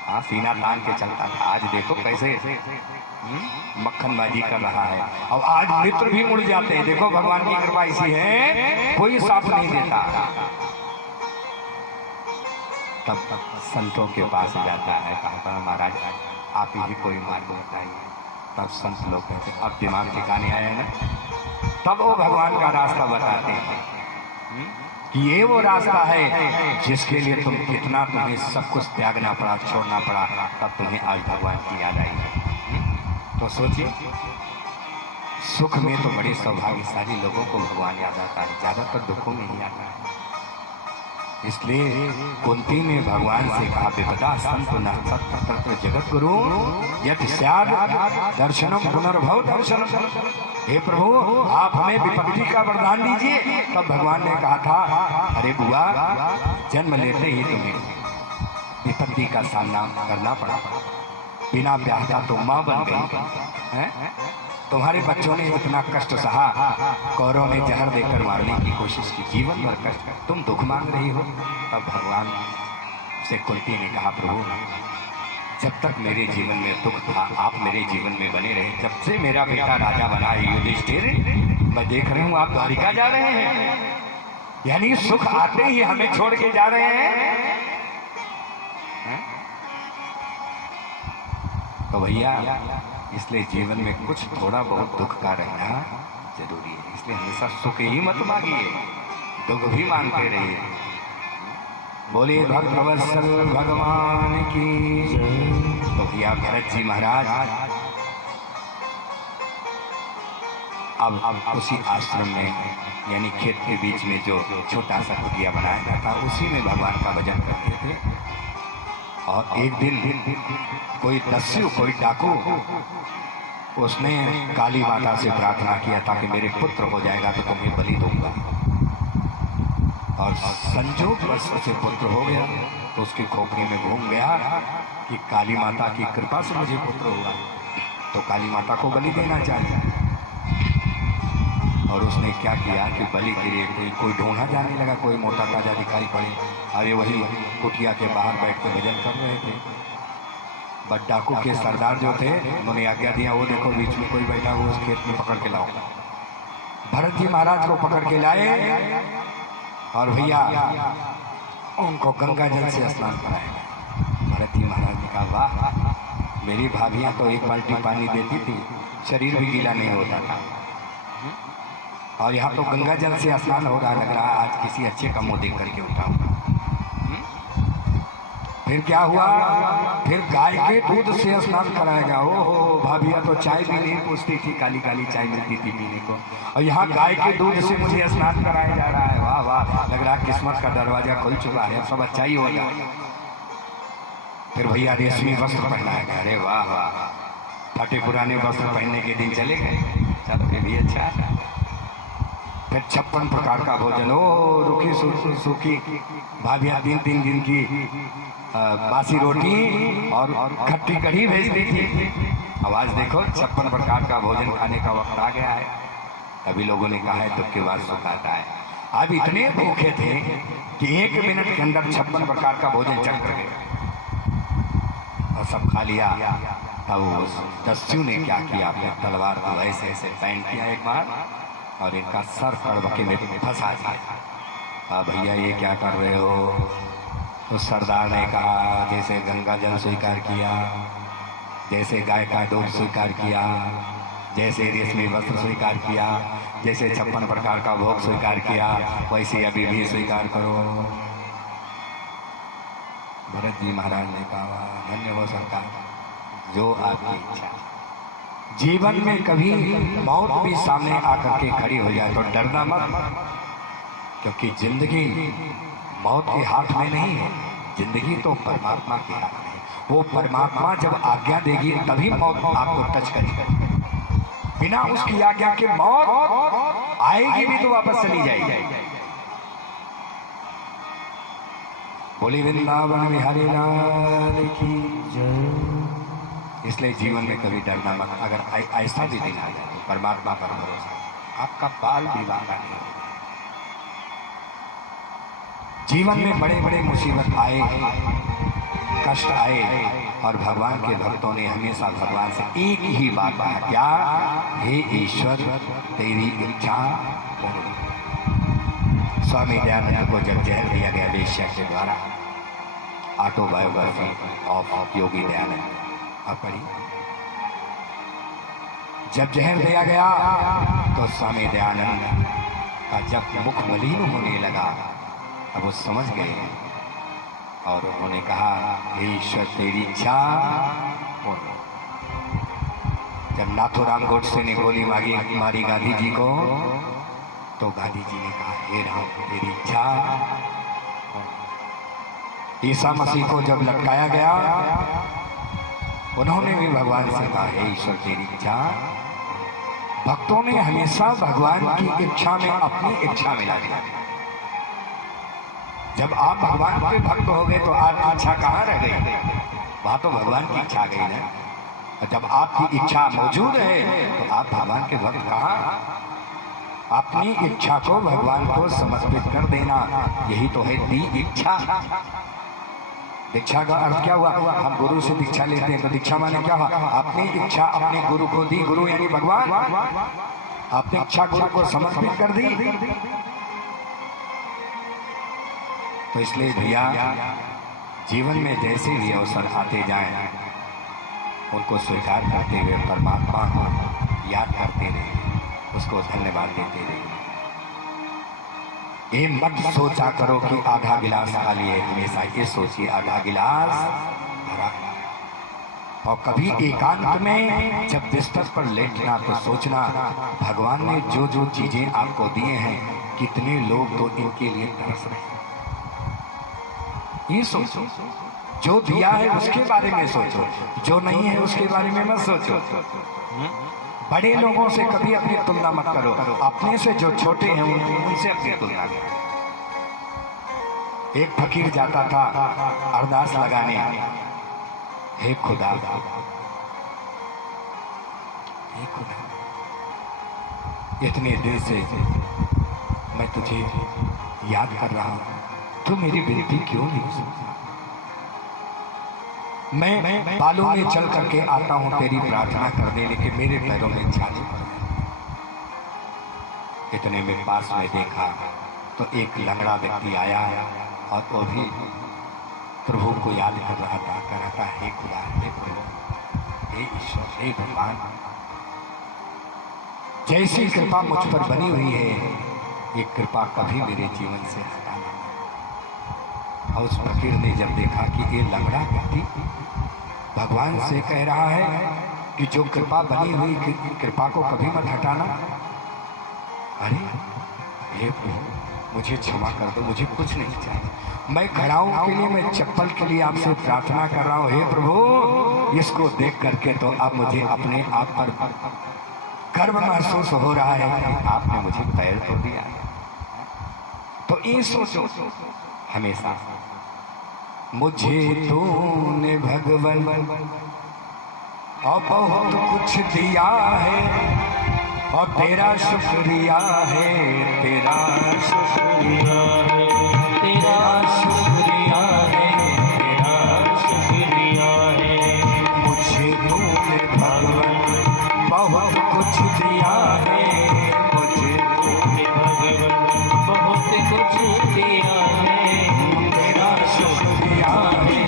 हाँ सीना तान के चलता था, आज देखो कैसे मक्खनबाजी कर रहा है। अब आज मित्र भी मुड़ जाते हैं, देखो भगवान की कृपा ऐसी है कोई साथ नहीं देता। तब संतों के पास जाता है, कहता महाराज आप ही कोई मार्ग बताइए। तब संत लोग कहते अब दिमाग ठिकाने आया है ना, तब वो भगवान का रास्ता बताते हैं। कि ये वो रास्ता है जिसके लिए तुम्हें सब कुछ त्यागना पड़ा, छोड़ना पड़ा, तब तुम्हें आज भगवान की याद आई। तो सोचिए, सुख में तो बड़े सौभाग्यशाली लोगों को भगवान याद आता है, ज्यादातर दुखों में ही आता है। इसलिए कुंती ने भगवान से कहा, विपदा संतु न सत्य जगत गुरु यत स्याद दर्शनम पुनर्भव दर्शनम। हे प्रभु, आप हमें विपत्ति का वरदान दीजिए। तब भगवान ने कहा था, अरे बुआ, जन्म लेते ही तुम्हें विपत्ति का सामना करना पड़ा, बिना ब्याह का तुम मां बन गई हैं। तुम्हारे बच्चों ने इतना कष्ट सहा, कौरवों ने जहर देकर मारने की कोशिश की, जीवन भर कष्ट, तुम दुख मांग रही हो। तब भगवान से कुंती ने कहा, प्रभु, जब तक मेरे जीवन में दुख था, आप मेरे जीवन में बने रहे। जब से मेरा बेटा राजा बना है युधिष्ठिर, मैं देख रही हूँ आप द्वारिका जा रहे हैं, यानी सुख आते ही हमें छोड़ के जा रहे हैं। तो भैया, इसलिए जीवन में कुछ थोड़ा बहुत दुख का रहना जरूरी है। इसलिए हमेशा सुख ही मत मांगिए, दुख भी मांगते रहिए। बोलिए भक्तवत्सल भगवान की। तो भैया भरत जी महाराज अब उसी आश्रम में, यानी खेत के बीच में जो छोटा सा कुटिया बनाया गया था, उसी में भगवान का भजन करते थे। और एक दिन कोई दस्यु, कोई डाकू, उसने काली माता से प्रार्थना किया था कि मेरे पुत्र हो जाएगा तो तुम्हें बलि दूंगा। और संजोग बस उसे पुत्र हो गया, तो उसकी खोपड़ी में घूम गया कि काली माता की कृपा से मुझे पुत्र हुआ, तो काली माता को बलि देना चाहिए। और उसने क्या किया कि बलि के लिए कोई ढूंढा जाने लगा, कोई मोटा ताजा दिखाई पड़े। अरे वही कुटिया के बाहर बैठ के भजन कर रहे थे। बट डाकू के सरदार जो थे, उन्होंने आज्ञा दिया, वो देखो बीच में कोई बैठा हुआ, उस खेत में पकड़ के लाओ। भरत जी महाराज को पकड़ के लाए और भैया उनको गंगा जल से स्नान कराया। भरत जी महाराज ने कहा, वाह, मेरी भाभियां तो एक बाल्टी पानी देती थी, शरीर भी गीला नहीं होता था, और यहाँ तो गंगा जल से स्नान हो रहा, लग रहा आज किसी अच्छे का मुंह देख करके उठाऊंगा। फिर क्या हुआ, फिर गाय के दूध से स्नान कराएगा। ओहो, भाभिया तो चाय भी नहीं पूछती थी, काली काली चाय मिलती थी पीने को, और यहाँ गाय के दूध से मुझे स्नान कराया जा रहा है। वाह वाह, लग रहा किस्मत का दरवाजा खुल चुका है, अब सब अच्छा ही होगा। फिर भैया रेशमी वस्त्र पहनाया गया। अरे वाह वाह, फटे पुराने वस्त्र पहनने के दिन चले गए, चलो ये भी अच्छा है। फिर 56 प्रकार का भोजन, ओ रूखी सूखी भाभियाँ 3-3 दिन की बासी रोटी और खट्टी कढ़ी भेजती थी। अब आज देखो 56 प्रकार का भोजन खाने का वक्त आ गया है। अभी लोगों ने कहा है दुख के बाद सुख आता है। अब इतने भूखे थे कि 1 मिनट के अंदर 56 प्रकार का भोजन चख कर गए और सब खा लिया। अब उस दस्यु ने क्या किया, अपने तलवार को ऐसे ऐसे पैन किया एक बार और इनका सर कड़बके में फंसा दिया। भैया ये क्या कर रहे हो? तो सरदार ने कहा, जैसे गंगा जल स्वीकार किया, जैसे गाय का दूध स्वीकार किया, जैसे रेशमी वस्त्र स्वीकार किया, जैसे 56 प्रकार का भोग स्वीकार किया, वैसे अभी भी स्वीकार करो। भरत जी महाराज ने कहा, धन्य हो सरकार, जो आपकी इच्छा। जीवन में कभी मौत भी सामने आकर के खड़ी हो जाए तो डरना मत, क्योंकि जिंदगी मौत के हाथ में नहीं है, जिंदगी तो परमात्मा के हाथ में है। वो परमात्मा जब आज्ञा देगी तभी मौत आपको टच करेगी, बिना उसकी आज्ञा के मौत आएगी भी तो वापस चली जाएगी। बोली वृंदावन बिहारी लाल की जय। इसलिए जीवन में कभी डरना मत। अगर ऐसा भी दिन आ जाए तो परमात्मा पर भरोसा, आपका बाल भी बांका नहीं होगा। जीवन में बड़े बड़े मुसीबत आए, कष्ट आए, और भगवान के भक्तों ने हमेशा भगवान से एक ही बात कहा, क्या? हे ईश्वर, तेरी इच्छा पूर्ण। स्वामी दयानंद को जब जहर दिया गया वेश्या के द्वारा, ऑटोबायोग्राफी ऑफ योगी दयानंद, आप पढ़िए। जब जहर दिया गया तो स्वामी दयानंद का जब मुख मलिन होने लगा अब वो समझ गए और उन्होंने कहा, हे ईश्वर तेरी इच्छा। जब नाथूराम गोडसे ने गोली मारी गांधी जी को, तो गांधी जी ने कहा, हे राम तेरी इच्छा। ईसा मसीह को जब लटकाया गया, उन्होंने भी भगवान से कहा, हे ईश्वर तेरी इच्छा। भक्तों ने हमेशा भगवान की इच्छा में अपनी इच्छा मिला दिया। जब आप भगवान के भक्त हो गए तो आपकी इच्छा कहाँ रह गई? वहां तो भगवान की इच्छा गई ना। जब आपकी इच्छा मौजूद है तो आप भगवान के भक्त कहाँ? अपनी इच्छा को भगवान को समर्पित कर देना, यही तो है दी इच्छा। दीक्षा का अर्थ क्या हुआ? हम गुरु से दीक्षा लेते हैं तो दीक्षा माने क्या हुआ? अपनी इच्छा अपने गुरु को दी। गुरु यानी भगवान। अपनी इच्छा गुरु को समर्पित कर दी। तो इसलिए भैया जीवन में जैसे भी अवसर आते जाएं, उनको स्वीकार करते हुए परमात्मा को याद करते रहिए, उसको धन्यवाद देते रहिए। ये मत सोचा करो कि आधा गिलास खाली है, हमेशा ये सोचिए आधा गिलास भरा। और कभी एकांत में जब बिस्तर पर लेटना तो सोचना, भगवान ने जो जो चीजें आपको दिए हैं, कितने लोग तो इनके लिए तरस रहे हैं। ये सोचो, जो दिया है उसके बारे में सोचो, जो नहीं है उसके बारे में मत सोचो। बड़े लोगों से कभी अपनी तुलना मत करो, अपने से जो छोटे हैं उनसे अपनी तुलना करो। एक फकीर जाता था अरदास लगाने, हे खुदा, हे खुदा, इतने दिन से मैं तुझे याद कर रहा हूं, तू मेरी विनती क्यों नहीं सुनता? मैं बालों में चल करके आता हूं तेरी प्रार्थना करने, लेकिन मेरे पैरों में छाले पड़ गए। इतने में पास में देखा तो एक लंगड़ा व्यक्ति आया और वो भी प्रभु को याद कर रहा था, कह रहा था, हे खुदा, हे प्रभु, हे ईश्वर, हे भगवान, जैसी कृपा मुझ पर बनी हुई है, ये कृपा कभी मेरे जीवन से हटा नहीं। और उस फकीर ने जब देखा कि ये लंगड़ा व्यक्ति भगवान से कह रहा है कि जो कृपा बनी हुई कृपा को कभी मत हटाना, अरे हे प्रभु मुझे क्षमा कर दो, मुझे कुछ नहीं चाहिए, मैं घड़ाओं के लिए, मैं चप्पल के लिए आपसे प्रार्थना कर रहा हूँ, हे प्रभु। इसको देख करके तो अब मुझे अपने आप पर गर्व महसूस हो रहा है कि आपने मुझे पैर तो दिया। तो ये सोचो हमेशा, मुझे तूने भगवन और बहुत कुछ दिया है, और तेरा शुक्रिया है, तेरा शुक्रिया है, तेरा शुक्रिया है, तेरा शुक्रिया है। मुझे तूने भगवन बहुत कुछ दिया है, मुझे तूने भगवन बहुत कुछ दिया है, तेरा शुक्रिया है,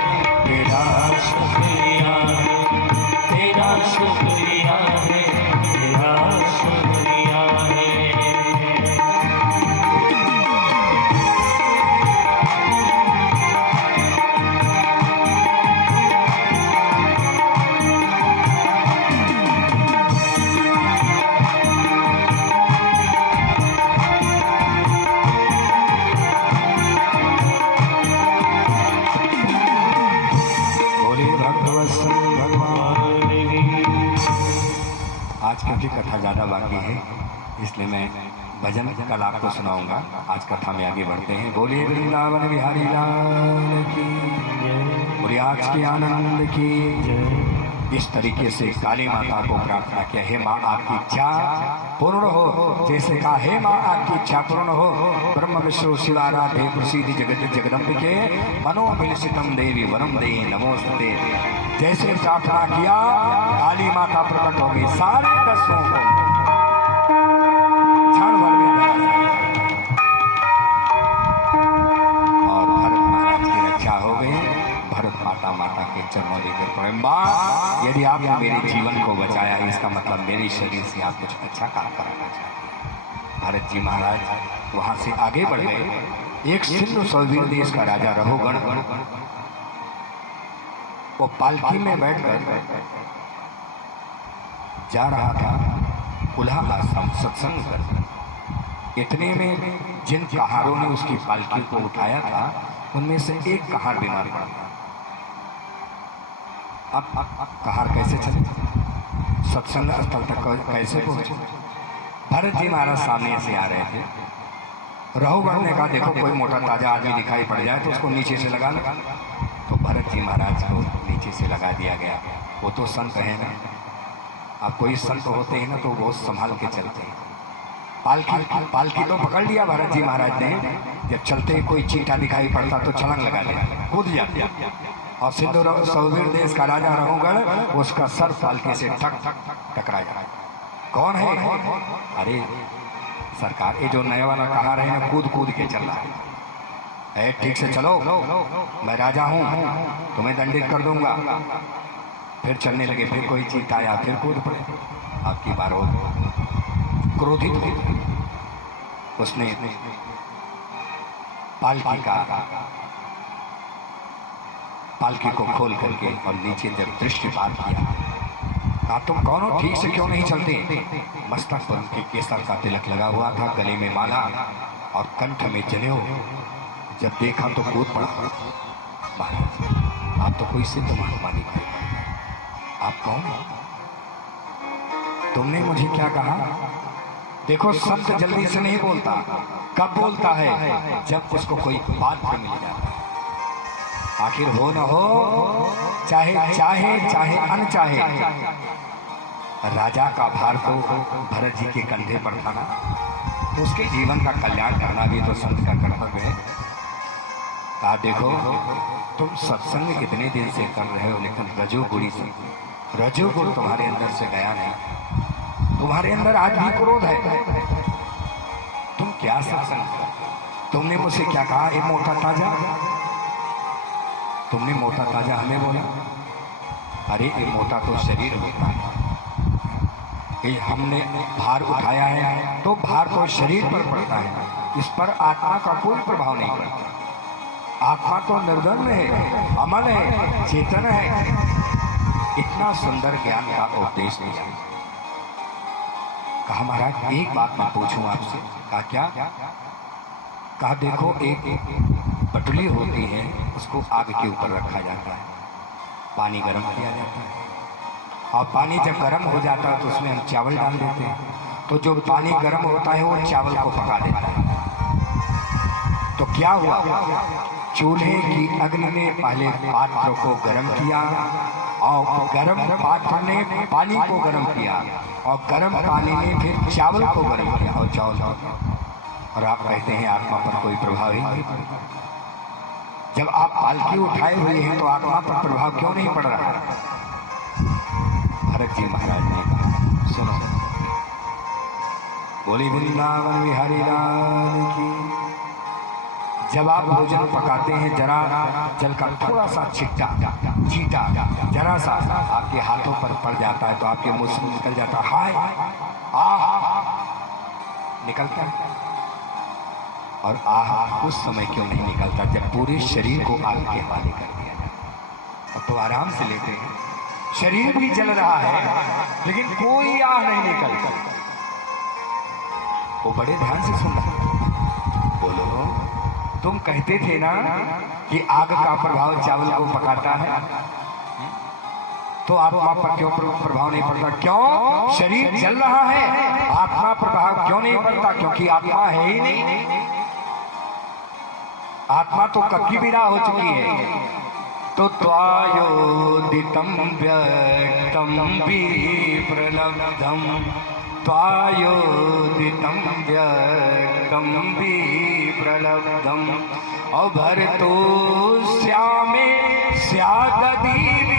तेरा शुक्रिया है, तेरा शुक्रिया है, तेरा शुक्रिया है। आज क्योंकि कथा ज़्यादा बाकी है इसलिए मैं भजन कल आपको सुनाऊंगा। आज कथा में आगे बढ़ते हैं। बोलिए वृंदावन बिहारी लाल की, बोलिए आज के आनंद की। इस तरीके से काली माता को प्रार्थना किया, हे माँ आपकी इच्छा पूर्ण हो। जैसे कहा, हे माँ आपकी इच्छा पूर्ण हो। ब्रह्म विष्णु शिवाराधे प्रसिद्धि जगत जगदम्बिके मनोभिलषितम देवी वरम दे नमोस्तुते। जैसे प्रार्थना किया काली माता प्रकट हो गई, सारे दसों को क्षण भर में और भरत महाराज की रक्षा हो गई। भरत माता के चरणों लेकर पड़े, माँ यदि आपने मेरे जीवन को बचाया, इसका मतलब मेरे शरीर से आप कुछ अच्छा काम कराना चाहते हैं। भरत जी महाराज वहां से आगे बढ़ गए। एक सिंधु सौवीर देश का राजा रहुगण वो पालकी में बैठकर जा रहा था उल्हा आश्रम सत्संग कर। इतने में जिन कहारों ने उसकी पालकी को उठाया था उनमें से एक कहार बीमार पड़ा। अब कहार कैसे चले, सत्संग स्थल तक कैसे पहुंचे? भरत जी महाराज सामने से आ रहे थे। रहुगण ने कहा देखो कोई मोटा ताजा आदमी दिखाई पड़ जाए तो उसको नीचे से लगा लो। तो भरत जी महाराज को नीचे से लगा दिया गया। वो तो संत है ना, अब कोई संत होते हैं ना तो बहुत संभाल के चलते हैं। पालकी तो पकड़ लिया भरत जी महाराज ने। जब चलते कोई चींटा दिखाई पड़ता तो छलांग लगा दिया, कूद जाते। और सिंधु सौवीर देश का राजा रहुगण उसका सर पालकी से ठक टकरा जाए। कौन है? अरे सरकार, ये जो नया वाला कहा रहे हैं कूद कूद के चल रहा है। ठीक से चलो, मैं राजा हूँ, तुम्हें दंडित कर दूंगा। फिर चलने लगे। फिर कोई चीता आया, फिर कूद पड़े। आपकी बार हो क्रोधित हो, उसने पालकी को खोल करके और नीचे जब दृष्टिपात किया, कहा तुम कौन हो, ठीक से क्यों नहीं चलते? मस्तक पर उनके केसर का तिलक लगा हुआ था, गले में माला और कंठ में जनेऊ। जब देखा तो कूद पड़ा। महाराज आप तो कोई सिद्ध महात्मा दिखाई पड़े, आप कौन हो? तुमने मुझे क्या कहा? देखो संत जल्दी से नहीं बोलता, कब बोलता है? जब उसको कोई बात पे मिल जाता है। आखिर हो न हो, चाहे चाहे चाहे अनचाहे, राजा का भार तो भरत जी के कंधे पर था ना, तो उसके जीवन का कल्याण करना भी तो संत का कर्तव्य है। कहा देखो तुम सत्संग कितने दिन से कर रहे हो, लेकिन रजोगुण तुम्हारे अंदर से गया नहीं। तुम्हारे अंदर आज भी क्रोध है। तुम क्या सत्संग? तुमने मुझसे क्या कहा? ये मोटा ताजा, तुमने मोटा ताजा हमें बोला। अरे ये मोटा तो शरीर होता है, ये हमने भार उठाया है तो भार तो शरीर पर पड़ता है, इस पर आत्मा का कोई प्रभाव नहीं पड़ता। आत्मा तो निर्दम्य है, अमल है, चेतन है। इतना सुंदर ज्ञान का उपदेश दिया। कहा महाराज एक बात मैं पूछूं आपसे। कहा क्या? कहा देखो एक पटुली होती है, उसको आग के ऊपर रखा जाता है, पानी गर्म किया जाता है, और पानी जब गर्म हो जाता है तो उसमें हम चावल डाल देते हैं। तो जो पानी गर्म होता है वो चावल को पका देता है। तो क्या हुआ? चूल्हे की अग्नि ने पहले पात्र को गर्म किया, और गर्म पात्र ने पानी को गर्म किया, और गर्म पानी ने फिर चावल को गर्म किया, और चावल। और आप कहते हैं आत्मा पर कोई प्रभाव ही नहीं पड़ता। जब आप पालकी उठाए हुए हैं तो आत्मा पर प्रभाव क्यों नहीं पड़ रहा? भरत जी महाराज ने कहा सुनो, बोली वृंदावन बिहारी लाल की। जब आप भोजन पकाते हैं, जरा जल का थोड़ा सा छींटा जरा सा आपके हाथों पर पड़ जाता है तो आपके मुंह से निकल जाता है हाय निकलता है। और उस समय क्यों नहीं निकलता? जब पूरे शरीर को आग के हवाले कर दिया जाए। अब तो आराम से लेते हैं, शरीर भी जल रहा है लेकिन कोई आह नहीं निकलता। वो बड़े ध्यान से सुन रहा। बोलो, तुम कहते थे ना कि आग का प्रभाव चावल को पकाता है, तो आत्मा पर क्यों प्रभाव नहीं पड़ता? क्यों? शरीर जल रहा है, आत्मा प्रभाव क्यों नहीं पड़ता? क्योंकि आत्मा है ही नहीं। आत्मा तो कब की विदा हो चुकी है। तो त्वायोदितं व्यक्तं विप्रलब्धं, त्वायोदितं व्यक्तं विप्रलब्धं, अभरतो श्यामे स्याददीवीर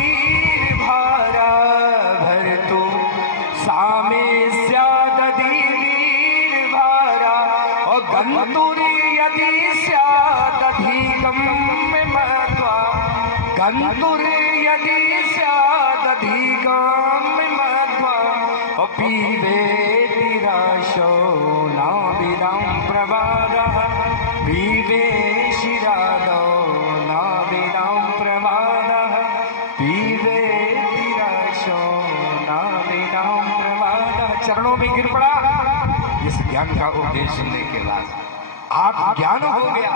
भारा, भरतो सामे स्याददीवीर भारा, और गंतुरी यदि स्यादधिकं मत्वा, गंतुर यदि स्यादधिकं मत्वा, पीबेति राशो नाम पीवे तिराशो नामे नाम प्रवाद। चरणों में गिर पड़ा। इस ज्ञान का उपदेश सुनने के बाद आप ज्ञान हो गया।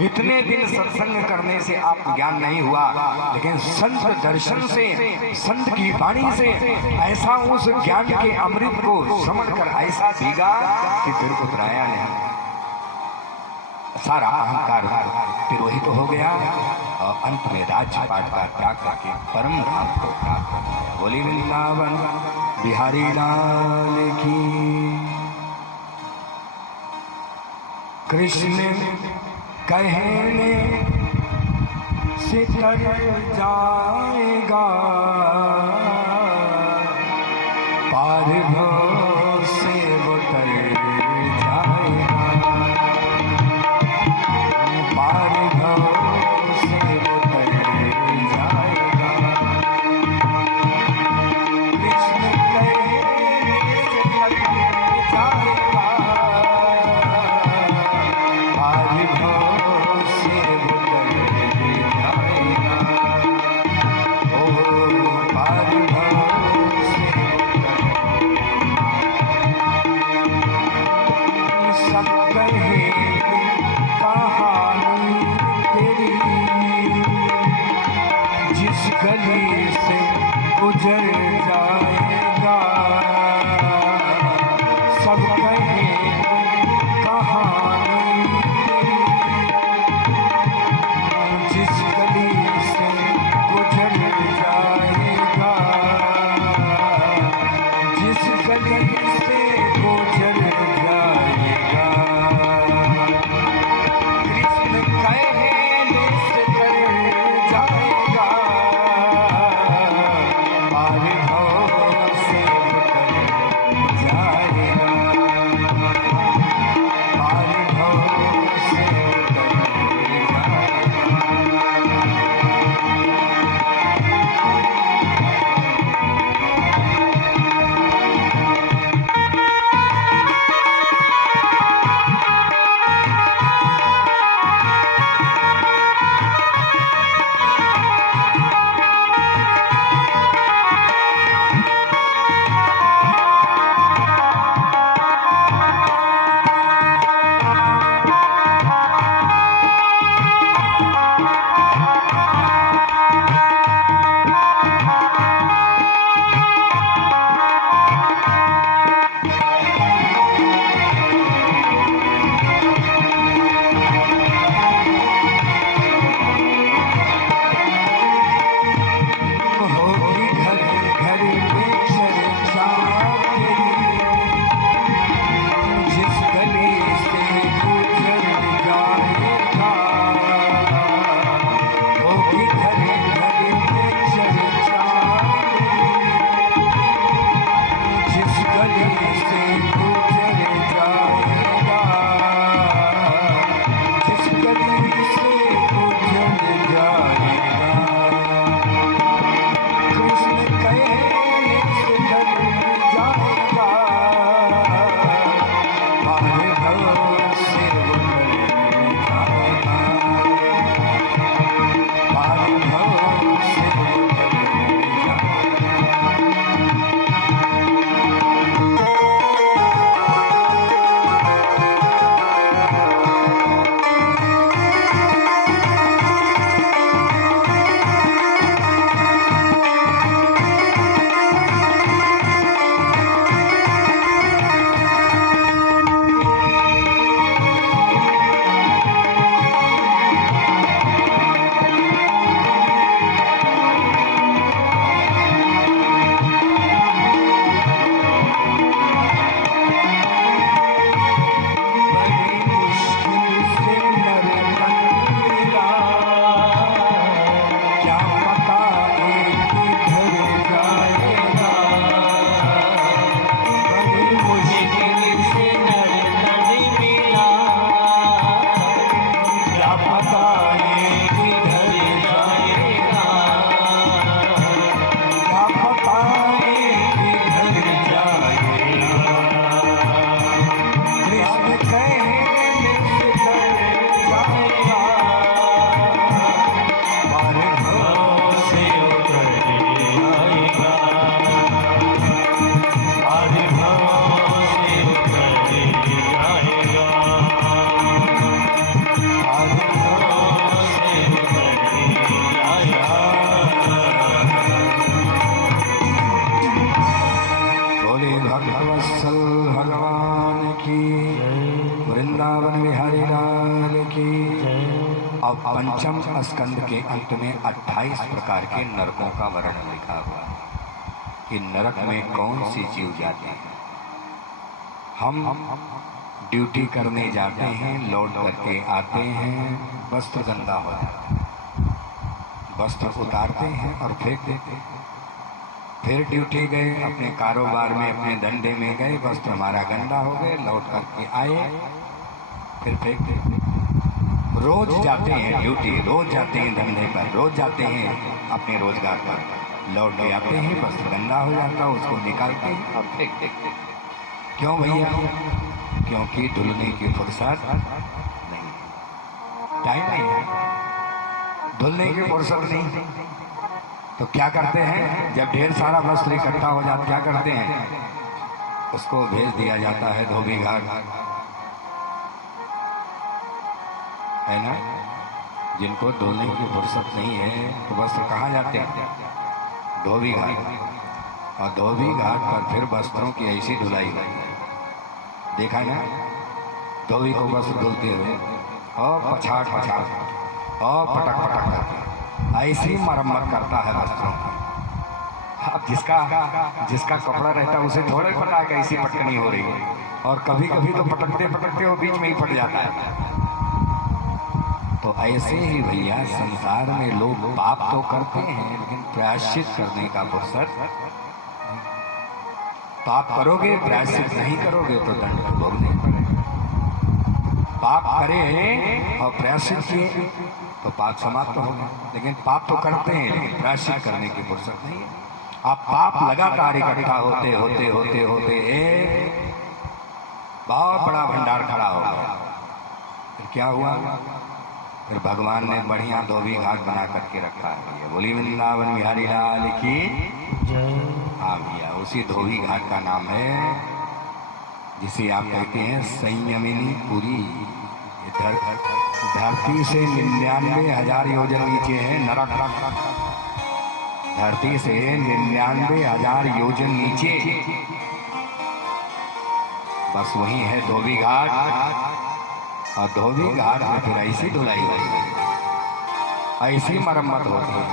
इतने दिन सत्संग करने से आप ज्ञान नहीं हुआ, लेकिन संत दर्शन से, संत की वाणी से ऐसा उस ज्ञान के अमृत को समझकर ऐसा भीगा कि फिर उतराया नहीं। सारा अहंकार तिरोहित हो गया और अंत में राज्य पाठ का त्याग करके परम धाम को प्राप्त कर गया। बोली वृंदावन बिहारी लाल की। कृष्ण कहने से तर जाएगा, पार भव से वो तर जाएगा, पार भव से वो तर जाएगा। कृष्ण कहने से तर जाएगा, गली से गुजर जाएगा, सब कहे कहानी तेरी। जिस गली से गुजर जाएगा, जिस गली से गुजर जाएगा। कृष्ण कहने से तर जाएगा, पार पंचम स्कंद के अंत में 28 प्रकार के नरकों का वर्णन लिखा हुआ है कि नरक में कौन सी जीव जाते हैं। हम ड्यूटी करने जाते हैं, लौट करके आते हैं, वस्त्र गंदा हो जाता है, वस्त्र उतारते हैं और फेंक देते हैं। फिर ड्यूटी गए, अपने कारोबार में, अपने धंधे में गए, वस्त्र हमारा गंदा हो गए, लौट करके आए, फिर फेंक देते। रोज जाते हैं ड्यूटी, रोज जाते हैं धंधे पर, रोज जाते हैं अपने रोजगार पर, लौट के आते हैं, वस्त्र गंदा हो जाता है, उसको निकालते हैं और फेंक देते। क्यों भैया? क्योंकि धुलने की फुर्सत नहीं, टाइम नहीं है, धुलने की फुर्सत नहीं। तो क्या करते हैं, जब ढेर सारा वस्त्र इकट्ठा हो जाता, क्या करते हैं, उसको भेज दिया जाता है धोबी घाट, है ना। जिनको धुलने की फुर्सत नहीं है तो वस्त्र कहाँ जाते हैं, धोबी घाट। और धोबी घाट पर फिर वस्त्रों की ऐसी धुलाई होती है, देखा ना, धोबी को वस्त्र धुलते हुए और पछाड़ पछाड़ और पटक पटक करके ऐसी मरम्मत करता है वस्त्रों की। अब जिसका कपड़ा रहता है उसे थोड़ा ही पता है कि ऐसी पटकनी हो रही है, और कभी कभी तो पटकते पटकते वो बीच में ही फट जाता है। तो ऐसे ही भैया संसार में लोग पाप तो करते हैं लेकिन प्रायश्चित करने का फुर्सत। पाप करोगे, प्रायश्चित नहीं करोगे तो दंड भोगने पड़ेगा। पाप करे और प्रायश्चित किए तो पाप समाप्त हो गया, लेकिन पाप तो करते हैं लेकिन प्रायश्चित करने की फुर्सत नहीं है। अब पाप लगातार इकट्ठा होते होते होते होते एक बहुत बड़ा भंडार खड़ा हो गया। फिर क्या हुआ, फिर भगवान ने बढ़िया धोबी घाट बना करके रखा है भैया। बोली वृंदावन बिहारी लाल की जय। हाँ भैया, उसी धोबी घाट का नाम है जिसे आप कहते हैं संयमिनी पुरी। धरती से 99,000 योजन नीचे है नरक। धरती से 99,000 योजन नीचे बस वही है धोबी घाट। और धोबी घाट में फिर ऐसी धुलाई होती है, ऐसी मरम्मत होती है,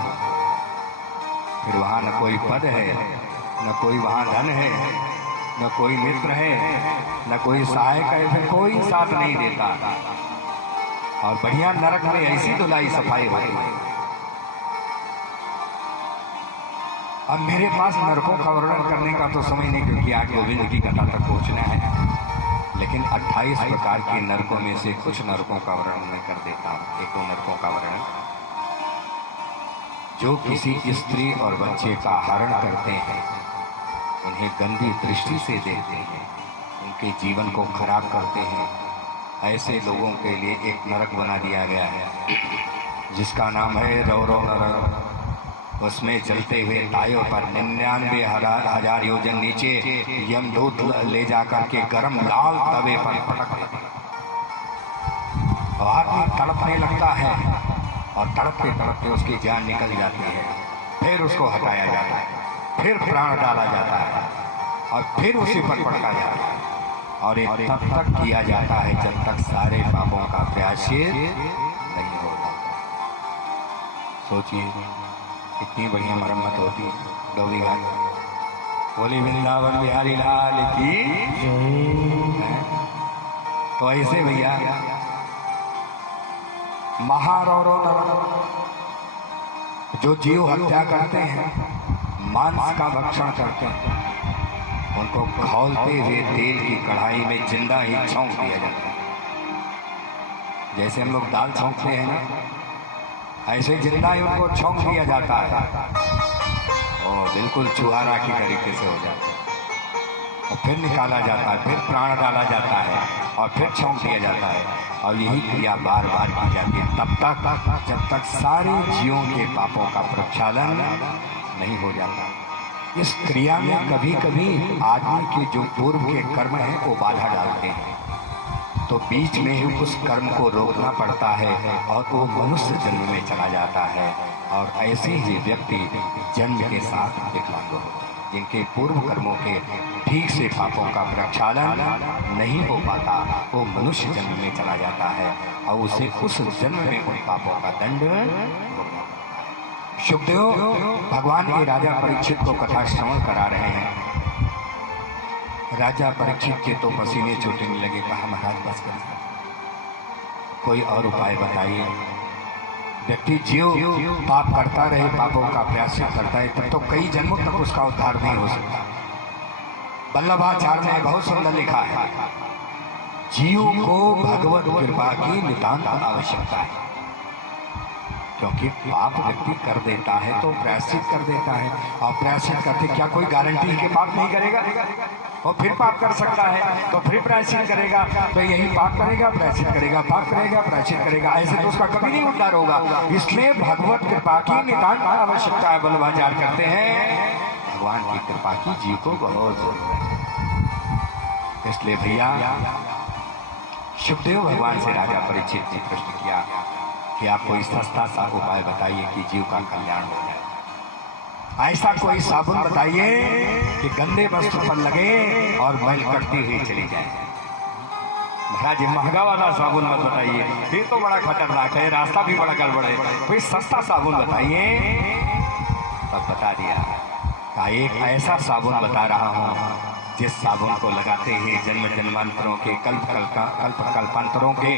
फिर वहाँ न कोई पद है, न कोई वहाँ धन है, न कोई मित्र है, न कोई सहायक है, फिर कोई साथ नहीं देता। और बढ़िया नरक में ऐसी धुलाई सफाई होती है। अब मेरे पास नरकों का वर्णन करने का तो समय नहीं, क्योंकि आज गोविंद की कथा तक पहुँचना है। लेकिन 28 प्रकार के नरकों में से कुछ नरकों का वर्णन मैं कर देता हूँ। एक दो नरकों का वर्णन, जो किसी स्त्री और बच्चे का हरण करते हैं, उन्हें गंदी दृष्टि से देखते हैं, उनके जीवन को खराब करते हैं, ऐसे लोगों के लिए एक नरक बना दिया गया है जिसका नाम है रौरव नरक। उसमें चलते हुए तायों पर 99,000 योजन नीचे यमदूत ले जाकर के गरम लाल तवे पर पटक देते हैं। आदमी तड़पने लगता है और तड़पते तड़पते उसकी जान निकल जाती है। फिर उसको हटाया जाता है, फिर प्राण डाला जाता है और फिर उसी पर पटका जाता है। और ये तब तक किया जाता है जब तक सारे पापों का प्रायश्चित नहीं हो जाता। सोचिए कितनी बढ़िया मरम्मत होती है धोबी घाट। बोली वृंदावन बिहारी लाल की जय। तो ऐसे भैया महारौरव नरक, जो जीव हत्या करते हैं, मांस का भक्षण करते हैं, उनको खौलते हुए तेल की कढ़ाई में जिंदा ही छौंक दिया जाता है। जैसे हम लोग दाल छौंकते हैं ना, ऐसे जिंदा ही उनको छौंक दिया जाता है और बिल्कुल चुहारा की तरीके से हो जाता है। और फिर निकाला जाता है, फिर प्राण डाला जाता है और फिर छौंक दिया जाता है। और यही क्रिया बार बार की जाती है तब तक जब तक सारे जीवों के पापों का प्रक्षालन नहीं हो जाता। इस क्रिया में कभी कभी आदमी के जो पूर्व के कर्म हैं वो बाधा डालते हैं, तो बीच में ही उस कर्म को रोकना पड़ता है और वो मनुष्य जन्म में चला जाता है। और ऐसे ही व्यक्ति जन्म के साथ विकलांग होते हैं। जिनके पूर्व कर्मों के ठीक से पापों का प्रक्षालन नहीं हो पाता, वो मनुष्य जन्म में चला जाता है और उसे उस जन्म में उन पापों का दंड भोगना पड़ता है। शुकदेव भगवान के राजा परीक्षित को कथा श्रवण करा रहे हैं। राजा परीक्षित के तो पसीने छूटने लगे। कहा महाराज बस करिए, कोई और उपाय बताइए। व्यक्ति जीव पाप करता रहे, पापों का प्रायश्चित करता है, तब तो कई जन्मों तक उसका उद्धार नहीं हो सकता। वल्लभाचार्य ने बहुत सुंदर लिखा है, जीव को भगवत कृपा की नितांत आवश्यकता है। क्योंकि पाप व्यक्ति कर देता है तो प्रायश्चित कर देता है, और प्रायश्चित करते क्या कोई गारंटी कि पाप नहीं करेगा? और फिर पाप कर सकता है तो फिर प्रायश्चित करेगा, तो यही पाप करेगा, प्रायश्चित करेगा, पाप करेगा, प्रायश्चित करेगा, ऐसे तो उसका कभी नहीं उद्धार होगा। इसलिए भगवत कृपा की नितांत आवश्यकता है। वल्लभाचार्य करते हैं, भगवान की कृपा की जीव को बहुत जरूरत है। इसलिए भैया शुकदेव भगवान से राजा परीक्षित ने प्रश्न किया कि आप कोई सस्ता सा उपाय बताइए कि जीव का कल्याण हो जाए। ऐसा कोई साबुन बताइए कि गंदे वस्त्र पर लगे और मैल कटती हुई चली जाए। महाराज महंगा वाला साबुन मत बताइए, ये तो बड़ा खतरनाक है, रास्ता भी बड़ा गड़बड़ है, कोई सस्ता साबुन बताइए। तब बता दिया, एक ऐसा साबुन बता रहा हूँ जिस साबुन को लगाते ही जन्म जन्मांतरों के कल्पांतरों के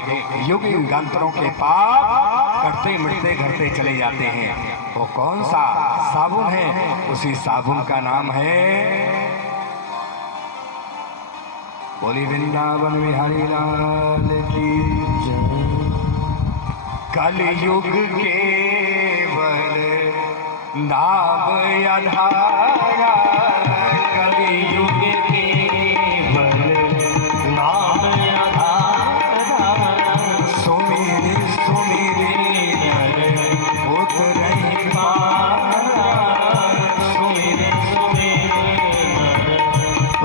युग युगांतरों के पाप कटते मिटते घटते चले जाते हैं। वो कौन सा साबुन है? उसी साबुन का नाम है, बोली वृंदावन बिहारी लाल की जय। कलयुग केवल नाम आधारा, कलयुग केवल नाम आधारा, सुमिर सुमिर नर उतरहि पारा, सुमिर सुमिर नर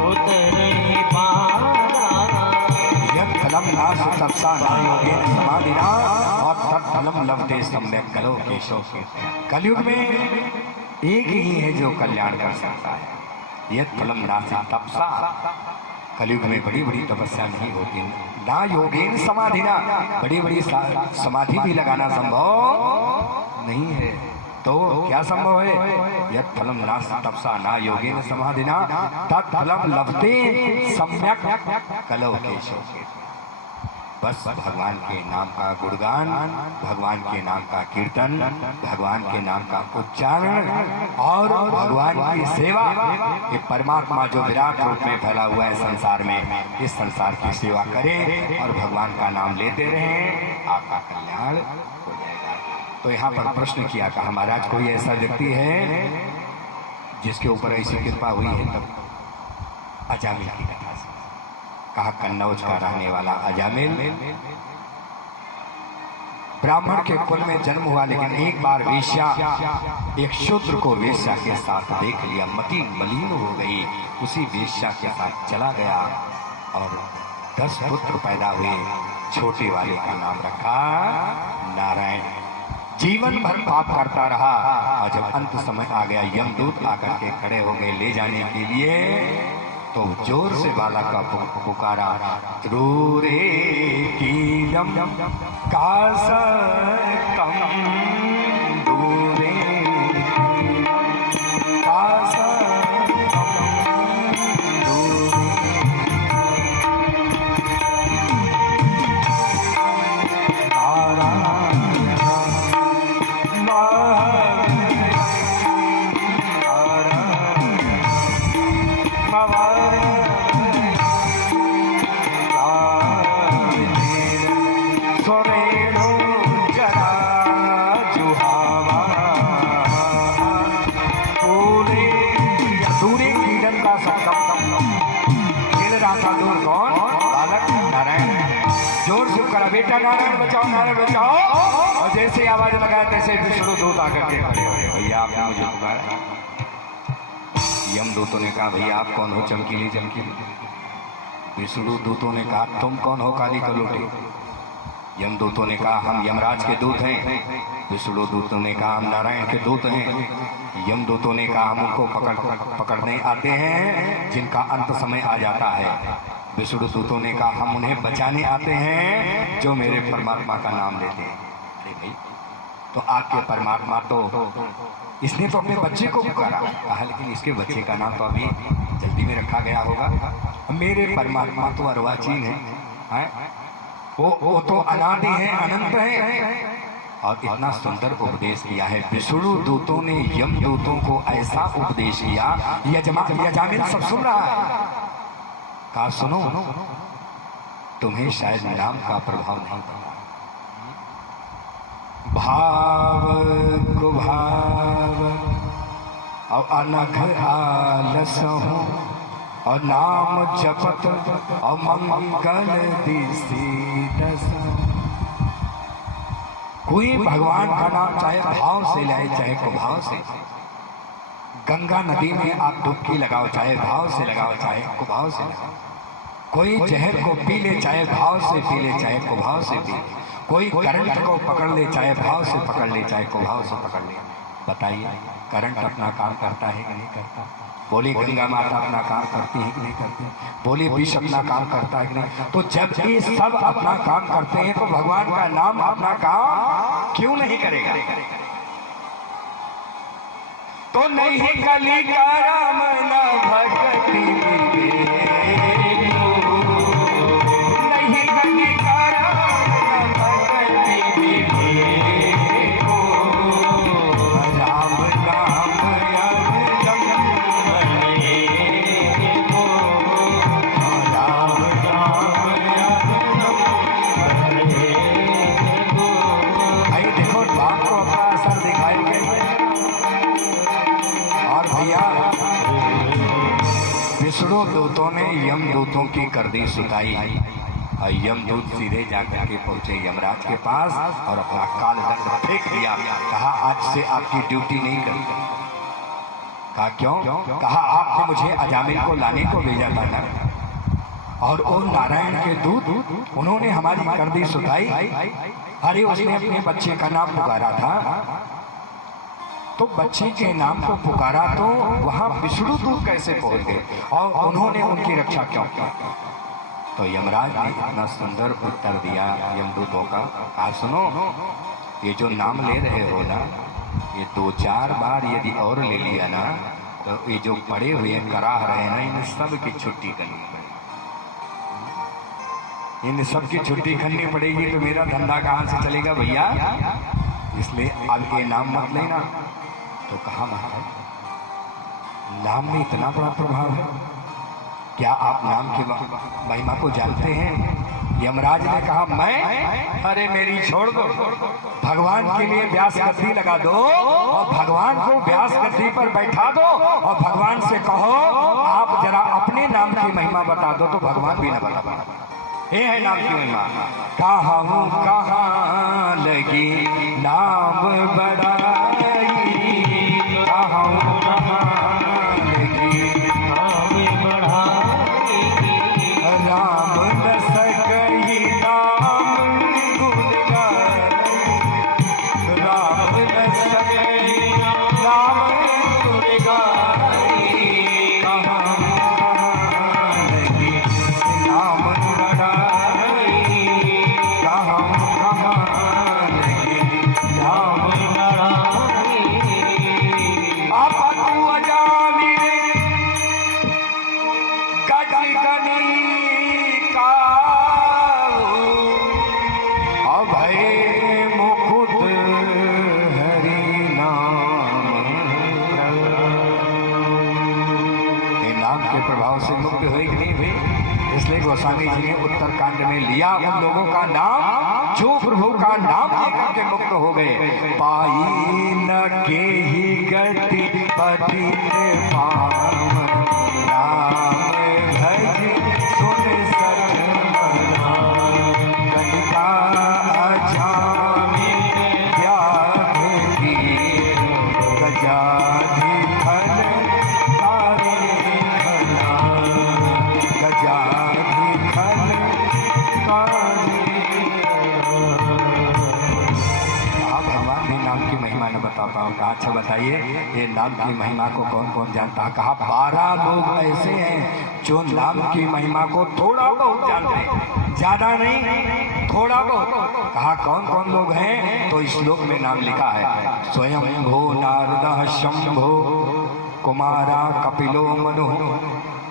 उतरहि पारा। यत् फलं नाश तत्सा न योगेन समाधिना, और तत्फलम लभते सम्यक् कलो केशव। कलयुग में एक ही है जो कल्याण कर सकता है, यत् फलम नाश तपसा। कलयुग में बड़ी बड़ी तपस्या नहीं होती, ना योगेन समाधिना, बड़ी बड़ी समाधि भी लगाना संभव नहीं है। तो क्या संभव है? यत् फलम नाश तपसा ना योगेन समाधिना, तत्फलम लभते सम्यक् कलो केशव। बस भगवान के नाम का गुणगान, भगवान के नाम का कीर्तन, भगवान के नाम का उच्चारण और भगवान की सेवा, ये परमात्मा जो विराट रूप में फैला हुआ है संसार में, इस संसार की सेवा करें और भगवान का नाम लेते रहें, आपका कल्याण हो जाएगा। तो यहाँ पर प्रश्न किया, कहा महाराज कोई ऐसा व्यक्ति है जिसके ऊपर ऐसी कृपा हुई है? तब अजामिल की कथा से कहा, कन्नौज का रहने वाला अजामिल ब्राह्मण के कुल में जन्म हुआ, लेकिन एक बार वेश्या एक शूद्र को वेश्या के साथ देख लिया, मति मलिन हो गई, उसी वेश्या के साथ चला गया और 10 पुत्र पैदा हुए। छोटे वाले का नाम रखा नारायण। जीवन भर पाप करता रहा और जब अंत समय आ गया, यमदूत आकर के खड़े हो गए ले जाने के लिए, तो जोर से बालक का पुकारा, त्रूरे कीलम कासतम दूरे कासतम दूरे। बेटा नारायण बचाओ, नारायण बचाओ, और जैसे आवाज लगाया तैसे विष्णु दूत आकर के खड़े हो गए। भैया आपने मुझे पुकारा। यमदूतों ने कहा, भैया आप कौन हो? चमकीली चमकीली। विष्णु दूतों ने कहा, तुम कौन हो? काली कलोटी। यमदूतों ने कहा, हम यमराज के दूत हैं। विष्णु दूतों ने कहा हम नारायण के दूत हैं। यम दूतों ने कहा हम उनको पकड़ने आते हैं जिनका अंत समय आ जाता है। विष्णु दूतों ने कहा हम उन्हें बचाने आते हैं जो मेरे परमात्मा का नाम लेते हैं। अरे भाई, तो आपके परमात्मा तो इसने तो अपने बच्चे को पुकारा, कहा लेकिन इसके बच्चे का नाम तो अभी जल्दी में रखा गया होगा। मेरे परमात्मा तो अर्वाचीन है, वो तो अनादि है, अनंत है। और इतना सुंदर उपदेश किया है विष्णु दूतों ने यम दूतों को, ऐसा उपदेश किया। यजामिल सब सुन रहा है। कहा सुनो, तुम्हें शायद नाम का प्रभाव नहीं पड़ा। भाव कुभाव और अनघ आलस हो और नाम जपत और मंगल दिसी दस। कोई भगवान का नाम चाहे भाव से लाए चाहे कुभाव से। गंगा नदी में आप डुबकी लगाओ, चाहे भाव से लगाओ चाहे कुभाव से लगाओ। कोई जहर को पी ले, चाहे भाव से पी ले चाहे कुभाव से पी ले। कोई करंट को पकड़ ले, चाहे भाव से पकड़ ले चाहे कुभाव से पकड़ ले। बताइए करंट अपना काम करता है कि नहीं करता? बोली गंगा माता अपना काम करती है कि नहीं करती? बोली विष अपना काम करता है कि नहीं? तो जब ये सब अपना काम करते हैं तो भगवान का नाम अपना काम क्यों नहीं करेगा? तो नहीं कली का राम न भक्ति नहीं कली का राम न भक्ति राम नाम देखो बाप को अपना असर दिखाएंगे। और भैया विष्णु दूतों ने यम दूतों की कर दी सुताई और यम दूत सीधे जाकर के पहुंचे यमराज के पास और अपना कालदंड फेंक दिया। कहा आज से आपकी ड्यूटी नहीं करी। कहा क्यों? कहा आपने मुझे अजामिल को लाने को भेजा था ना, और वो नारायण के दूत उन्होंने हमारी कर दी सुताई। अरे उसने अपने बच्चे का नाम पुकारा था, तो बच्चे के नाम को पुकारा तो वहां विष्णु दूत कैसे पहुंच गए और उन्होंने उनकी रक्षा क्यों की? तो यमराज ने इतना सुंदर उत्तर दिया यमदूतों का। कहा सुनो, ये जो नाम ले रहे हो ना, ये 2-4 बार यदि और ले लिया ना तो ये जो पड़े हुए कराह रहे हैं ना, इन सब की छुट्टी करनी पड़ेगी। इन सब की छुट्टी करनी पड़ेगी तो मेरा धंधा कहाँ से चलेगा भैया? इसलिए अब ये नाम मत लेना। तो कहा महाराज नाम में इतना बड़ा प्रभाव है? क्या आप नाम की महिमा को जानते हैं? यमराज ने कहा मैं? अरे मेरी छोड़ दो, भगवान के लिए व्यास गद्दी लगा दो और भगवान को व्यास गद्दी पर बैठा दो और भगवान से कहो आप जरा अपने नाम की महिमा बता दो, तो भगवान भी न बता पाए। ये है नाम की महिमा। कहाँ लगी नाम बड़ा गोस्वामी जी ने उत्तरकांड में लिया उन लोगों का नाम जो प्रभु का नाम लेकर के मुक्त हो गए। पाई न के ही गति पतित पावन नाम भज सुन सठ मना कलिका अजामिल त्याग की गजाधि फल तारे भला गजाधि भगवान ने बताइए ये नाम की महिमा को कौन कौन जानता है? कहा 12 लोग ऐसे हैं जो नाम की महिमा को थोड़ा बहुत जानते हैं, ज्यादा नहीं, थोड़ा बहुत। कहा कौन कौन लोग हैं? तो इस श्लोक में नाम लिखा है, स्वयं भो नारद शंभो कुमारा कपिलो मनु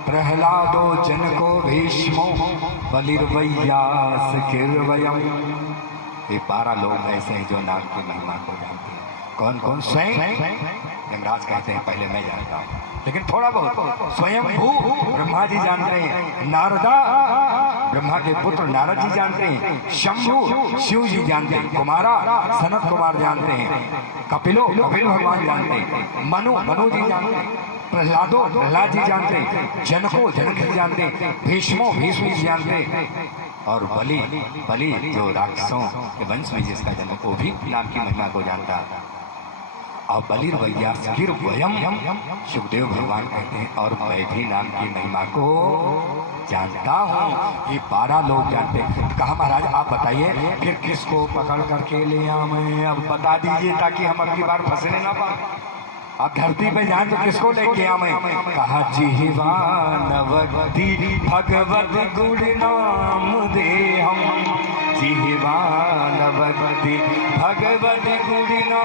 प्रहलादो जनको भीष्मो बलिर्वैयास किर्वयम्। ये 12 लोग ऐसे हैं जो नाम की महिमा को जानते हैं। कौन कौन? स्वयं यमराज कहते हैं पहले मैं जानता हूँ, लेकिन थोड़ा बहुत। स्वयं भू ब्रह्मा जी जानते हैं, नारदा ब्रह्मा के पुत्र नारद जी जानते हैं, शंभु शिव जी जानते हैं, कुमारा सनत कुमार जानते हैं, कपिल भगवान जानते हैं, मनु जी जानते हैं, प्रहलाद जी जानते हैं, जनक जी जानते हैं, भीष्म जी जानते हैं, और बलि जो राक्षसों के वंश में जिसका जन्म, वो भी नाम की महिमा को जानता है। और बलिर्वैयास किर्वयम्, सुखदेव भगवान कहते हैं और मैं भी नाम की महिमा को जानता हूँ। ये 12 लोग जानते हैं। कहा महाराज आप बताइए फिर किसको पकड़ करके ले आए? अब बता दीजिए ताकि हम अगली बार फंसने ना पाए। अब धरती पे जाए तो किसको लेके आवे? कहा जिह्वानवती भगवत गुण नाम दे हम, जिह्वानवती भगवत गुण नाम